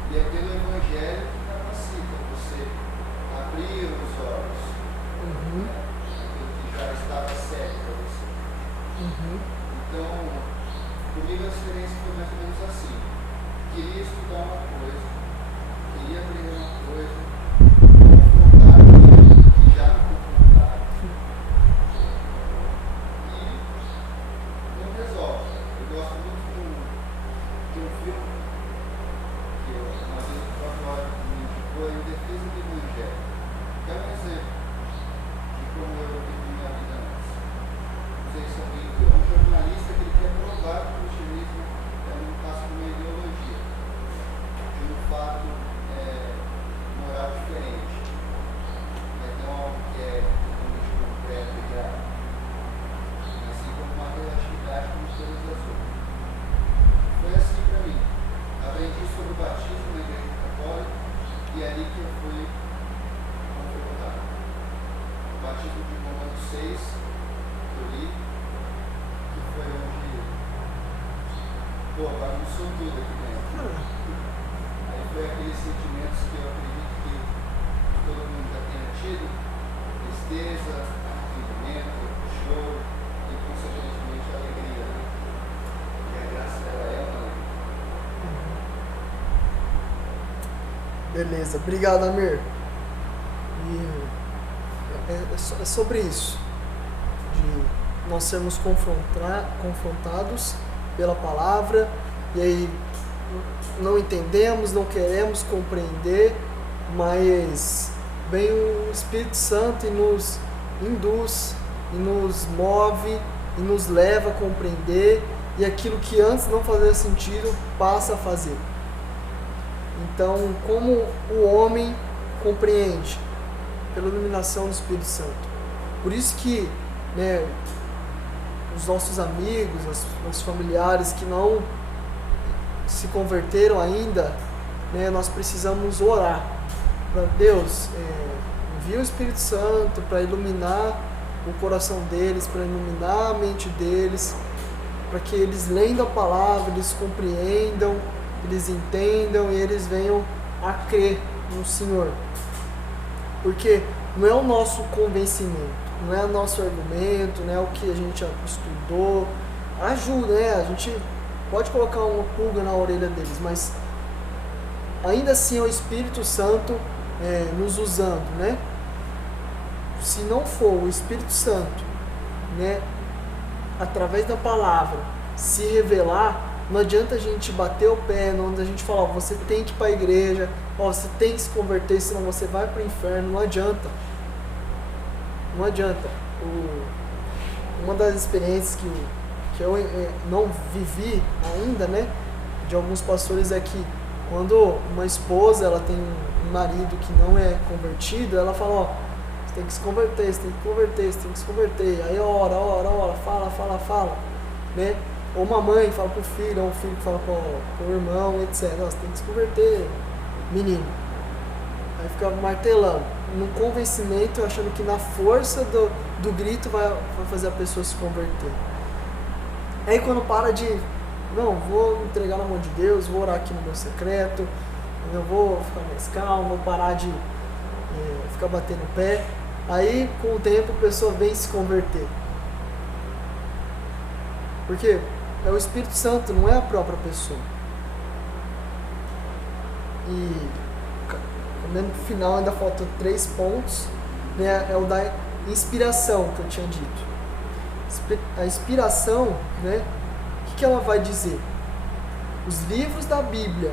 E é pelo Evangelho que capacita você a abrir os olhos. Aquilo que já estava cego para você. Então, comigo a experiência foi mais ou menos assim. Queria estudar uma coisa, queria aprender uma coisa, confrontar aquilo que já me confrontaram. E não resolve. Eu gosto muito de um filme que uma vez o próprio me indicou, Em Defesa do Evangelho. Que é um exemplo de como eu vivi minha vida antes. Não sei se alguém viu. É um jornalista que ele quer provar que o cristianismo não passa por uma ideologia, de um fato moral diferente. Mas não algo que é totalmente concreto e grave. Assim como uma relatividade como todas as outras. Foi assim para mim. Aprendi sobre o batismo na Igreja Católica e é ali que eu fui confrontado. O batismo de Romano 6, que eu li, que foi onde, bagunçou tudo aqui dentro. Aí foi aqueles sentimentos que eu acredito que todo mundo já tenha tido: tristeza, arrependimento, choro e, consequentemente, alegria. E a graça dela é uma alegria. Beleza, obrigado, Amir. E é sobre isso, de nós sermos confrontados pela palavra, e aí não entendemos, não queremos compreender, mas vem o Espírito Santo e nos induz, e nos move, e nos leva a compreender, e aquilo que antes não fazia sentido passa a fazer. Então, como o homem compreende? Pela iluminação do Espírito Santo. Por isso que os nossos amigos, os nossos familiares que não se converteram ainda, né, nós precisamos orar para Deus, envia o Espírito Santo para iluminar o coração deles, para iluminar a mente deles, para que eles lendo a palavra, eles compreendam, eles entendam e eles venham a crer no Senhor. Porque não é o nosso convencimento, não é o nosso argumento, não é o que a gente estudou. Ajuda, né? A gente pode colocar uma pulga na orelha deles, mas ainda assim é o Espírito Santo nos usando, né? Se não for o Espírito Santo, né, através da palavra, se revelar, não adianta a gente bater o pé, não adianta a gente falar, você tem que ir para a igreja, você tem que se converter, senão você vai para o inferno. Não adianta. Não adianta. Uma das experiências que eu não vivi ainda, né, de alguns pastores é que quando uma esposa ela tem um marido que não é convertido, ela fala, ó, você tem que se converter, você tem que converter, você tem que se converter. Aí ora, fala, né? Ou uma mãe fala pro filho, ou um filho que fala pro irmão, etc. Você tem que se converter, menino. Aí fica martelando, num convencimento, achando que na força do grito vai fazer a pessoa se converter. Aí quando para de, não, vou entregar na mão de Deus, vou orar aqui no meu secreto, eu vou ficar mais calmo, vou parar de ficar batendo o pé. Aí com o tempo a pessoa vem se converter. Porque é o Espírito Santo, não é a própria pessoa. E no final ainda faltam 3 pontos, né? É o da inspiração que eu tinha dito. A inspiração, né? O que ela vai dizer? Os livros da Bíblia,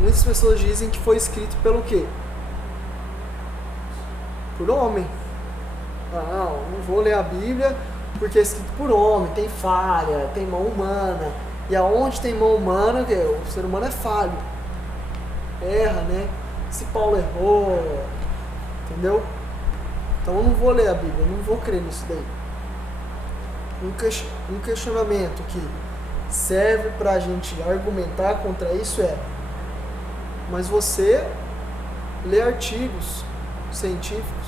muitas pessoas dizem que foi escrito pelo quê? Por homem. Não vou ler a Bíblia porque é escrito por homem, tem falha, tem mão humana. E aonde tem mão humana, o ser humano é falho. Erra, né? Se Paulo errou, entendeu? Então eu não vou ler a Bíblia, eu não vou crer nisso daí. Um questionamento que serve para a gente argumentar contra isso mas você lê artigos científicos,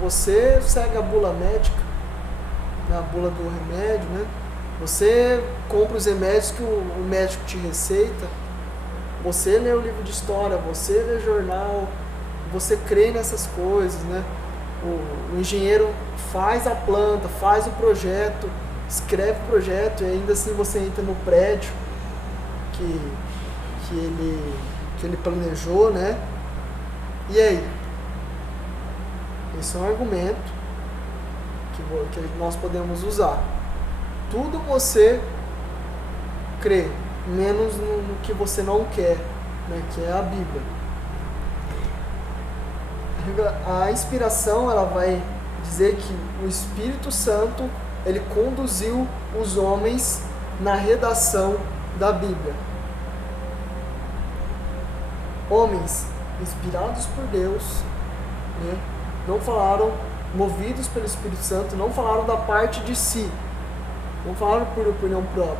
você segue a bula médica, a bula do remédio, né? Você compra os remédios que o médico te receita, você lê o livro de história, você lê jornal, você crê nessas coisas, né? O engenheiro faz a planta, faz o projeto, escreve o projeto e ainda assim você entra no prédio que ele planejou, né? E aí? Esse é um argumento que nós podemos usar. Tudo você crê, menos no que você não quer, né? Que é a Bíblia. A inspiração, ela vai dizer que o Espírito Santo, ele conduziu os homens na redação da Bíblia. Homens inspirados por Deus, né? Não falaram, movidos pelo Espírito Santo, não falaram da parte de si, não falaram por opinião própria,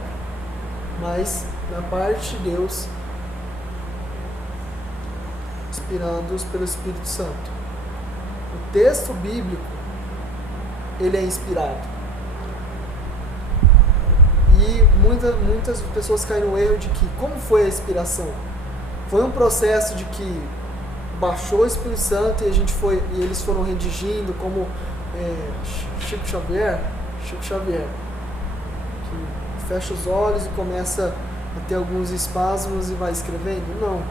mas da parte de Deus, inspirados pelo Espírito Santo. O texto bíblico, ele é inspirado. E muitas pessoas caem no erro de que, como foi a inspiração? Foi um processo de que baixou o Espírito Santo e eles foram redigindo, como Chico Xavier, que fecha os olhos e começa a ter alguns espasmos e vai escrevendo? Não.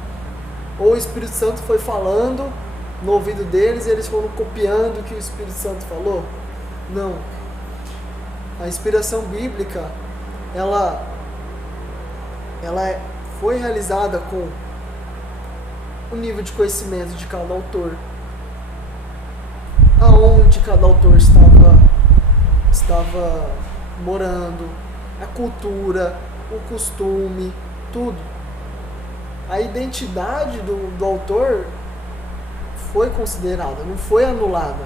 Ou o Espírito Santo foi falando no ouvido deles e eles foram copiando o que o Espírito Santo falou? Não. A inspiração bíblica, ela foi realizada com o nível de conhecimento de cada autor, aonde cada autor estava morando, a cultura, o costume, tudo. A identidade do autor foi considerada, não foi anulada.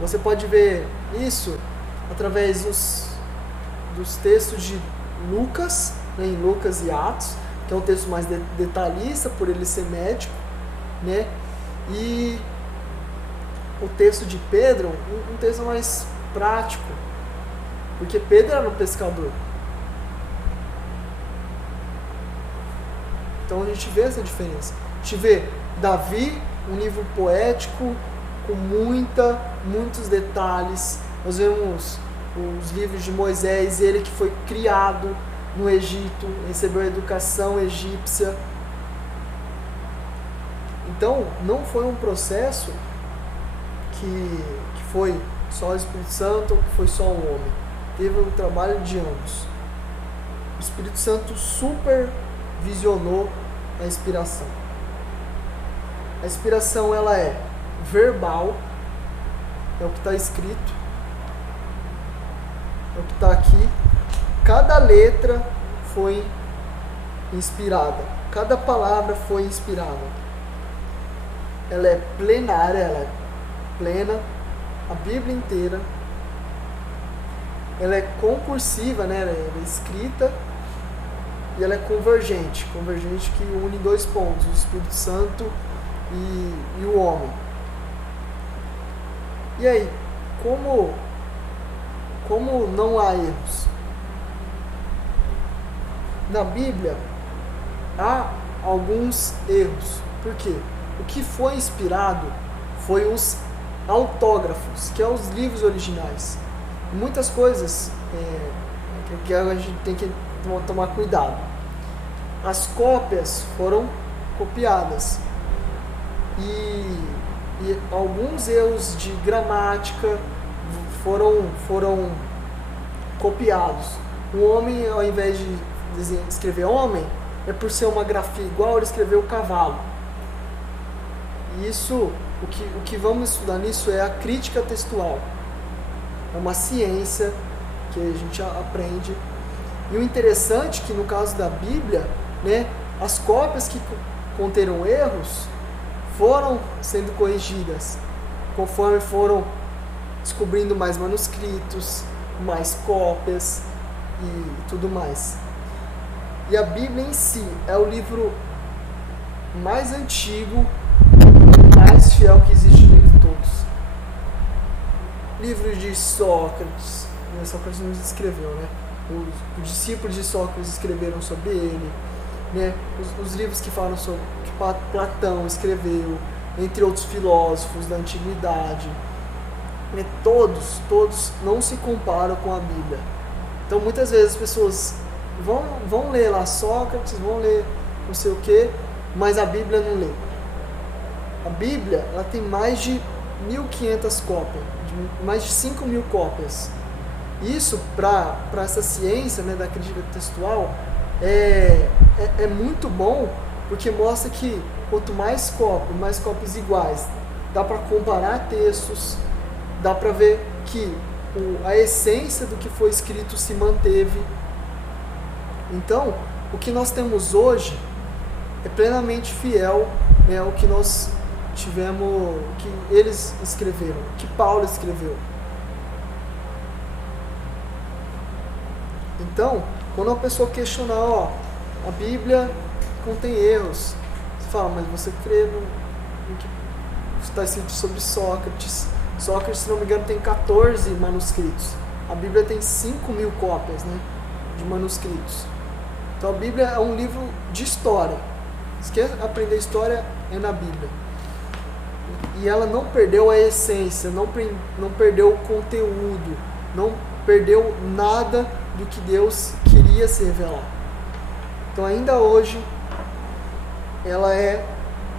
Você pode ver isso através dos textos de Lucas né, em Lucas e Atos, que é um texto mais detalhista, por ele ser médico, né? E o texto de Pedro, um texto mais prático, porque Pedro era um pescador. Então a gente vê essa diferença. A gente vê Davi, um livro poético, com muitos detalhes. Nós vemos os livros de Moisés, ele que foi criado no Egito, recebeu a educação egípcia. Então, não foi um processo que foi só o Espírito Santo ou que foi só o homem. Teve o trabalho de ambos. O Espírito Santo supervisionou a inspiração. A inspiração, ela é verbal, é o que está escrito, é o que está aqui. Cada letra foi inspirada, cada palavra foi inspirada. Ela é plenária, ela é plena, a Bíblia inteira. Ela é concursiva, né? Ela é escrita, e ela é convergente que une dois pontos, o Espírito Santo e o homem. E aí, como não há erros? Na Bíblia há alguns erros. Por quê? O que foi inspirado foi os autógrafos, que são os livros originais. Muitas coisas que a gente tem que tomar cuidado. As cópias foram copiadas e alguns erros de gramática foram copiados. O homem, ao invés de escrever homem, é por ser uma grafia igual, ele escreveu cavalo. E isso, o que vamos estudar nisso é a crítica textual. É uma ciência que a gente aprende. E o interessante é que no caso da Bíblia, né, as cópias que conteram erros foram sendo corrigidas conforme foram descobrindo mais manuscritos, mais cópias e tudo mais. E a Bíblia em si é o livro mais antigo, mais fiel que existe dentre todos. Livros de Sócrates, Sócrates nos escreveu, né? Os discípulos de Sócrates escreveram sobre ele, né? Os livros que falam sobre que Platão escreveu, entre outros filósofos da antiguidade, né? Todos não se comparam com a Bíblia. Então muitas vezes as pessoas vão ler lá Sócrates, vão ler não sei o que, mas a Bíblia não lê. A Bíblia, ela tem mais de 1.500 cópias, mais de 5.000 cópias. Isso, para essa ciência, né, da crítica textual, é muito bom, porque mostra que quanto mais cópias iguais, dá para comparar textos, dá para ver que a essência do que foi escrito se manteve. Então, o que nós temos hoje é plenamente fiel, né, ao que nós tivemos, que eles escreveram, que Paulo escreveu. Então, quando uma pessoa questionar, a Bíblia contém erros, você fala, mas você crê no que está escrito sobre Sócrates? Sócrates, se não me engano, tem 14 manuscritos. A Bíblia tem 5.000 cópias, né, de manuscritos. Então a Bíblia é um livro de história. Se quer aprender história, é na Bíblia. E ela não perdeu a essência, não perdeu o conteúdo, não perdeu nada do que Deus queria se revelar. Então ainda hoje ela é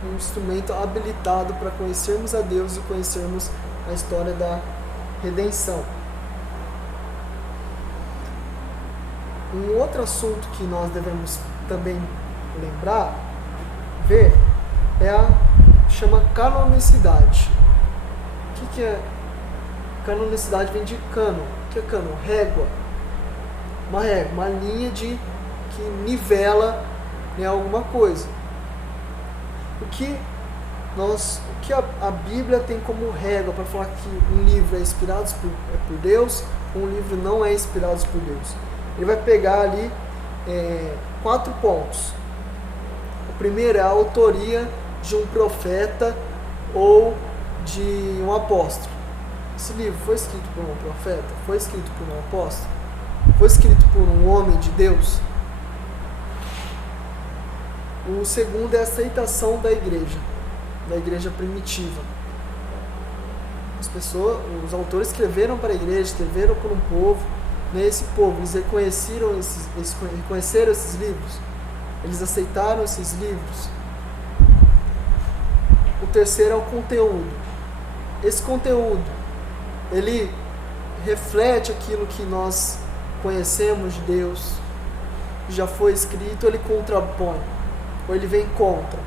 um instrumento habilitado para conhecermos a Deus e conhecermos a história da redenção. Um outro assunto que nós devemos também ver, chama canonicidade. O que é? Canonicidade vem de cano. O que é cano? Régua. Uma régua, uma linha que nivela, né, alguma coisa. O que a Bíblia tem como régua para falar que um livro é inspirado por Deus ou um livro não é inspirado por Deus? Ele vai pegar ali 4 pontos. O primeiro é a autoria de um profeta ou de um apóstolo. Esse livro foi escrito por um profeta? Foi escrito por um apóstolo? Foi escrito por um homem de Deus? O segundo é a aceitação da igreja primitiva. Os autores escreveram para a igreja, escreveram para um povo, né? Esse povo, eles reconheceram esses livros, eles aceitaram esses livros. O terceiro é o conteúdo. Esse conteúdo, ele reflete aquilo que nós conhecemos de Deus, já foi escrito, ou ele contrapõe, ou ele vem contra.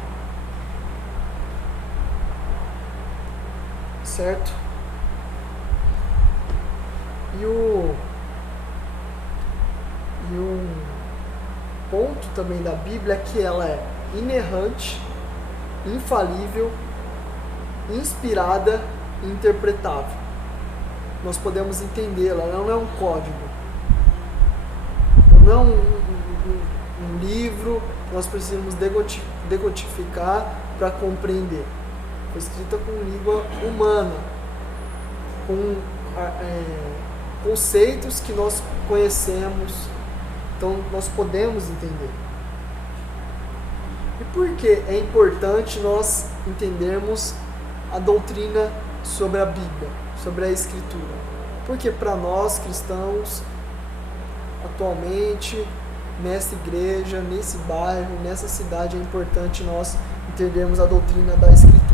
Certo? E um ponto também da Bíblia é que ela é inerrante, infalível, inspirada e interpretável. Nós podemos entendê-la, ela não é um código, não é um livro que nós precisamos decodificar para compreender. Foi escrita com língua humana, com conceitos que nós conhecemos, então nós podemos entender. E por que é importante nós entendermos a doutrina sobre a Bíblia, sobre a Escritura? Porque para nós cristãos, atualmente, nessa igreja, nesse bairro, nessa cidade, é importante nós entendermos a doutrina da Escritura.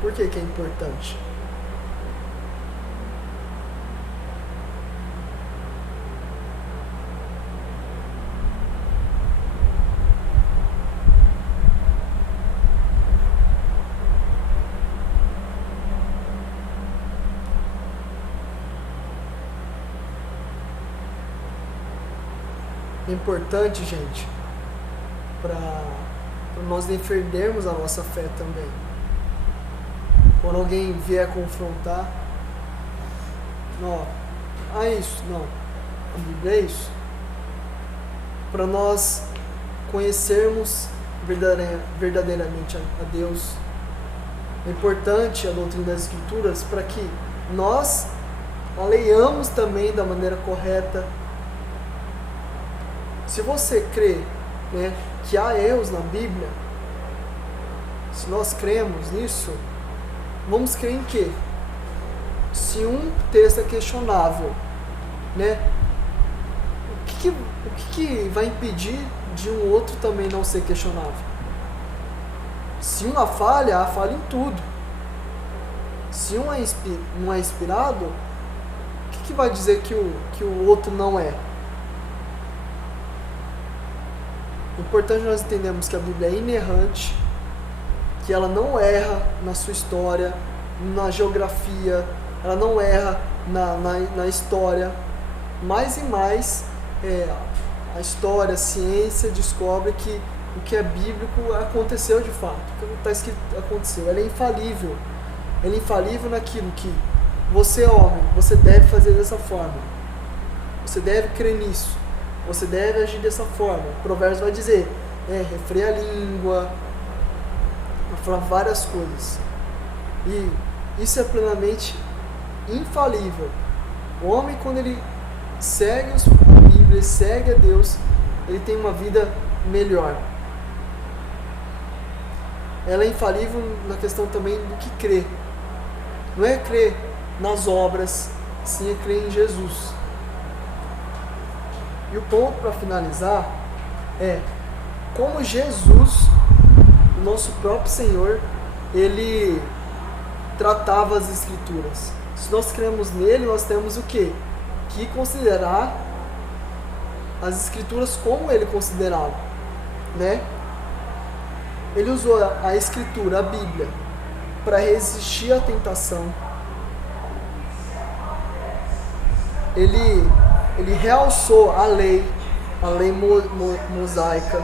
Por que é importante? É importante, gente, para nós defendermos a nossa fé também. Quando alguém vier confrontar, não, isso, não, a Bíblia é isso. Para nós conhecermos verdadeiramente a Deus, é importante a doutrina das Escrituras para que nós a leiamos também da maneira correta. Se você crê, né, que há erros na Bíblia, se nós cremos nisso, vamos crer em quê? Se um texto é questionável, né? O que vai impedir de um outro também não ser questionável? Se um há falha em tudo. Se um não é inspirado, o que vai dizer que o outro não é? É importante nós entendermos que a Bíblia é inerrante, que ela não erra na sua história, na geografia, ela não erra na história. Mais e mais a história, a ciência descobre que o que é bíblico aconteceu de fato, o que está escrito aconteceu. Ela é infalível. Ela é infalível naquilo que você, homem, você deve fazer dessa forma. Você deve crer nisso. Você deve agir dessa forma. O Provérbios vai dizer, refreia a língua, vai falar várias coisas. E isso é plenamente infalível. O homem, quando ele segue a Bíblia, segue a Deus, ele tem uma vida melhor. Ela é infalível na questão também do que crê. Não é crer nas obras, sim é crer em Jesus. E o ponto para finalizar é como Jesus, o nosso próprio Senhor, ele tratava as Escrituras. Se nós cremos nele, nós temos o quê? Que considerar as escrituras como ele considerava, né? Ele usou a escritura, a Bíblia, para resistir à tentação. Ele realçou a lei mosaica.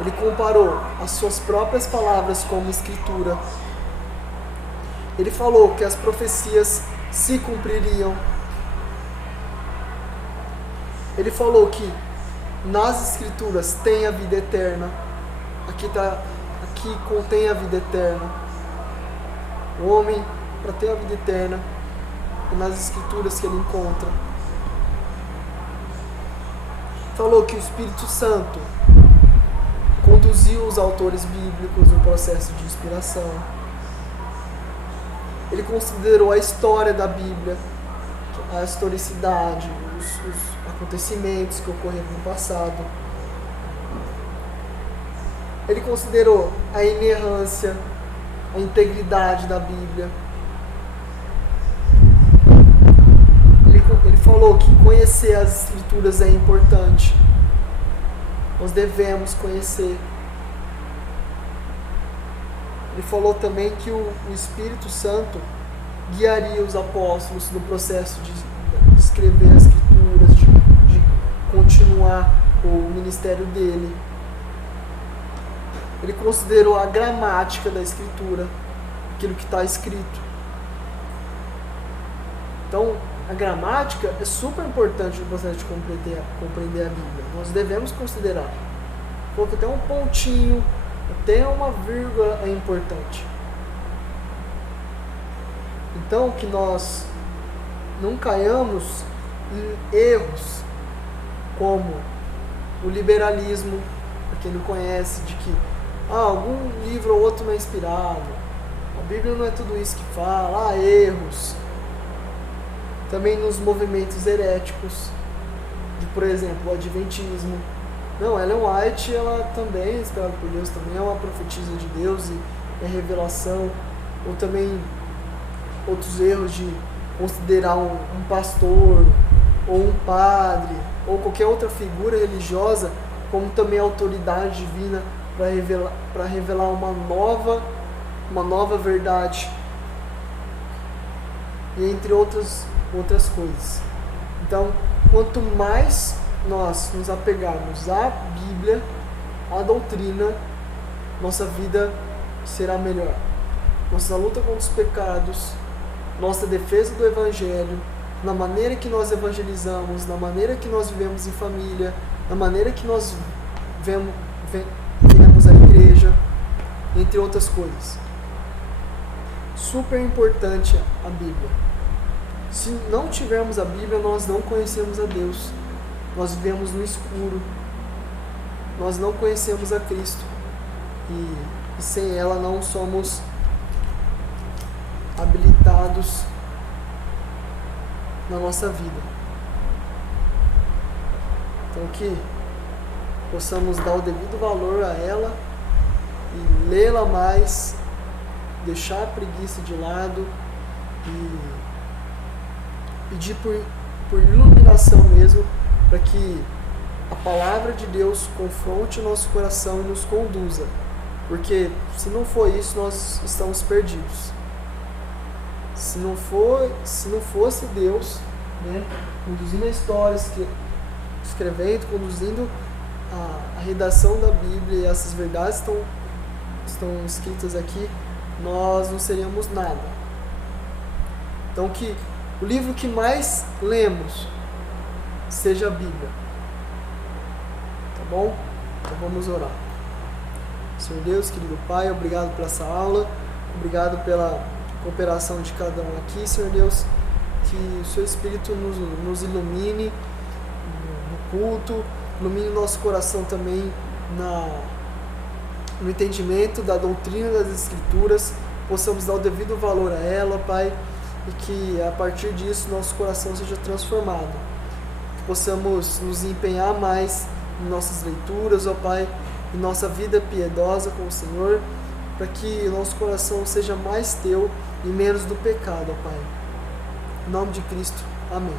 Ele comparou as suas próprias palavras como escritura. Ele falou que as profecias se cumpririam. Ele falou que nas escrituras tem a vida eterna. Aqui contém a vida eterna. O homem, para ter a vida eterna, é nas escrituras que ele encontra. Falou que o Espírito Santo conduziu os autores bíblicos no processo de inspiração. Ele considerou a história da Bíblia, a historicidade, os acontecimentos que ocorreram no passado. Ele considerou a inerrância, a integridade da Bíblia. Ele falou que conhecer as Escrituras é importante. Nós devemos conhecer. Ele falou também que o Espírito Santo guiaria os apóstolos no processo de escrever as Escrituras, de continuar o ministério dele. Ele considerou a gramática da Escritura, aquilo que está escrito. Então, a gramática é super importante no processo de compreender a Bíblia. Nós devemos considerar. Porque até um pontinho, até uma vírgula é importante. Então, que nós não caiamos em erros como o liberalismo, para quem não conhece, de que algum livro ou outro não é inspirado, a Bíblia não é tudo isso que fala, há erros. Também nos movimentos heréticos, de, por exemplo, o Adventismo. Não, Ellen White, ela também é inspirada por Deus, também é uma profetisa de Deus e é revelação. Ou também outros erros de considerar um pastor, ou um padre, ou qualquer outra figura religiosa como também autoridade divina para revelar uma nova verdade. E entre outras coisas. Então, quanto mais nós nos apegarmos à Bíblia, à doutrina, nossa vida será melhor. Nossa luta contra os pecados, nossa defesa do Evangelho, na maneira que nós evangelizamos, na maneira que nós vivemos em família, na maneira que nós viemos à igreja, entre outras coisas. Super importante a Bíblia. Se não tivermos a Bíblia, nós não conhecemos a Deus. Nós vivemos no escuro. Nós não conhecemos a Cristo. E sem ela não somos habilitados na nossa vida. Então que possamos dar o devido valor a ela e lê-la mais, deixar a preguiça de lado e pedir por iluminação mesmo, para que a palavra de Deus confronte o nosso coração e nos conduza. Porque se não for isso, nós estamos perdidos. Se não fosse Deus, né, conduzindo a história, escrevendo, conduzindo a redação da Bíblia, e essas verdades estão escritas aqui, nós não seríamos nada. Então que o livro que mais lemos seja a Bíblia. Tá bom? Então vamos orar. Senhor Deus, querido Pai, obrigado por essa aula. Obrigado pela cooperação de cada um aqui, Senhor Deus. Que o Seu Espírito nos ilumine no culto, ilumine nosso coração também no entendimento da doutrina das Escrituras. Possamos dar o devido valor a ela, Pai. E que a partir disso nosso coração seja transformado. Que possamos nos empenhar mais em nossas leituras, ó Pai, em nossa vida piedosa com o Senhor, para que nosso coração seja mais Teu e menos do pecado, ó Pai. Em nome de Cristo. Amém.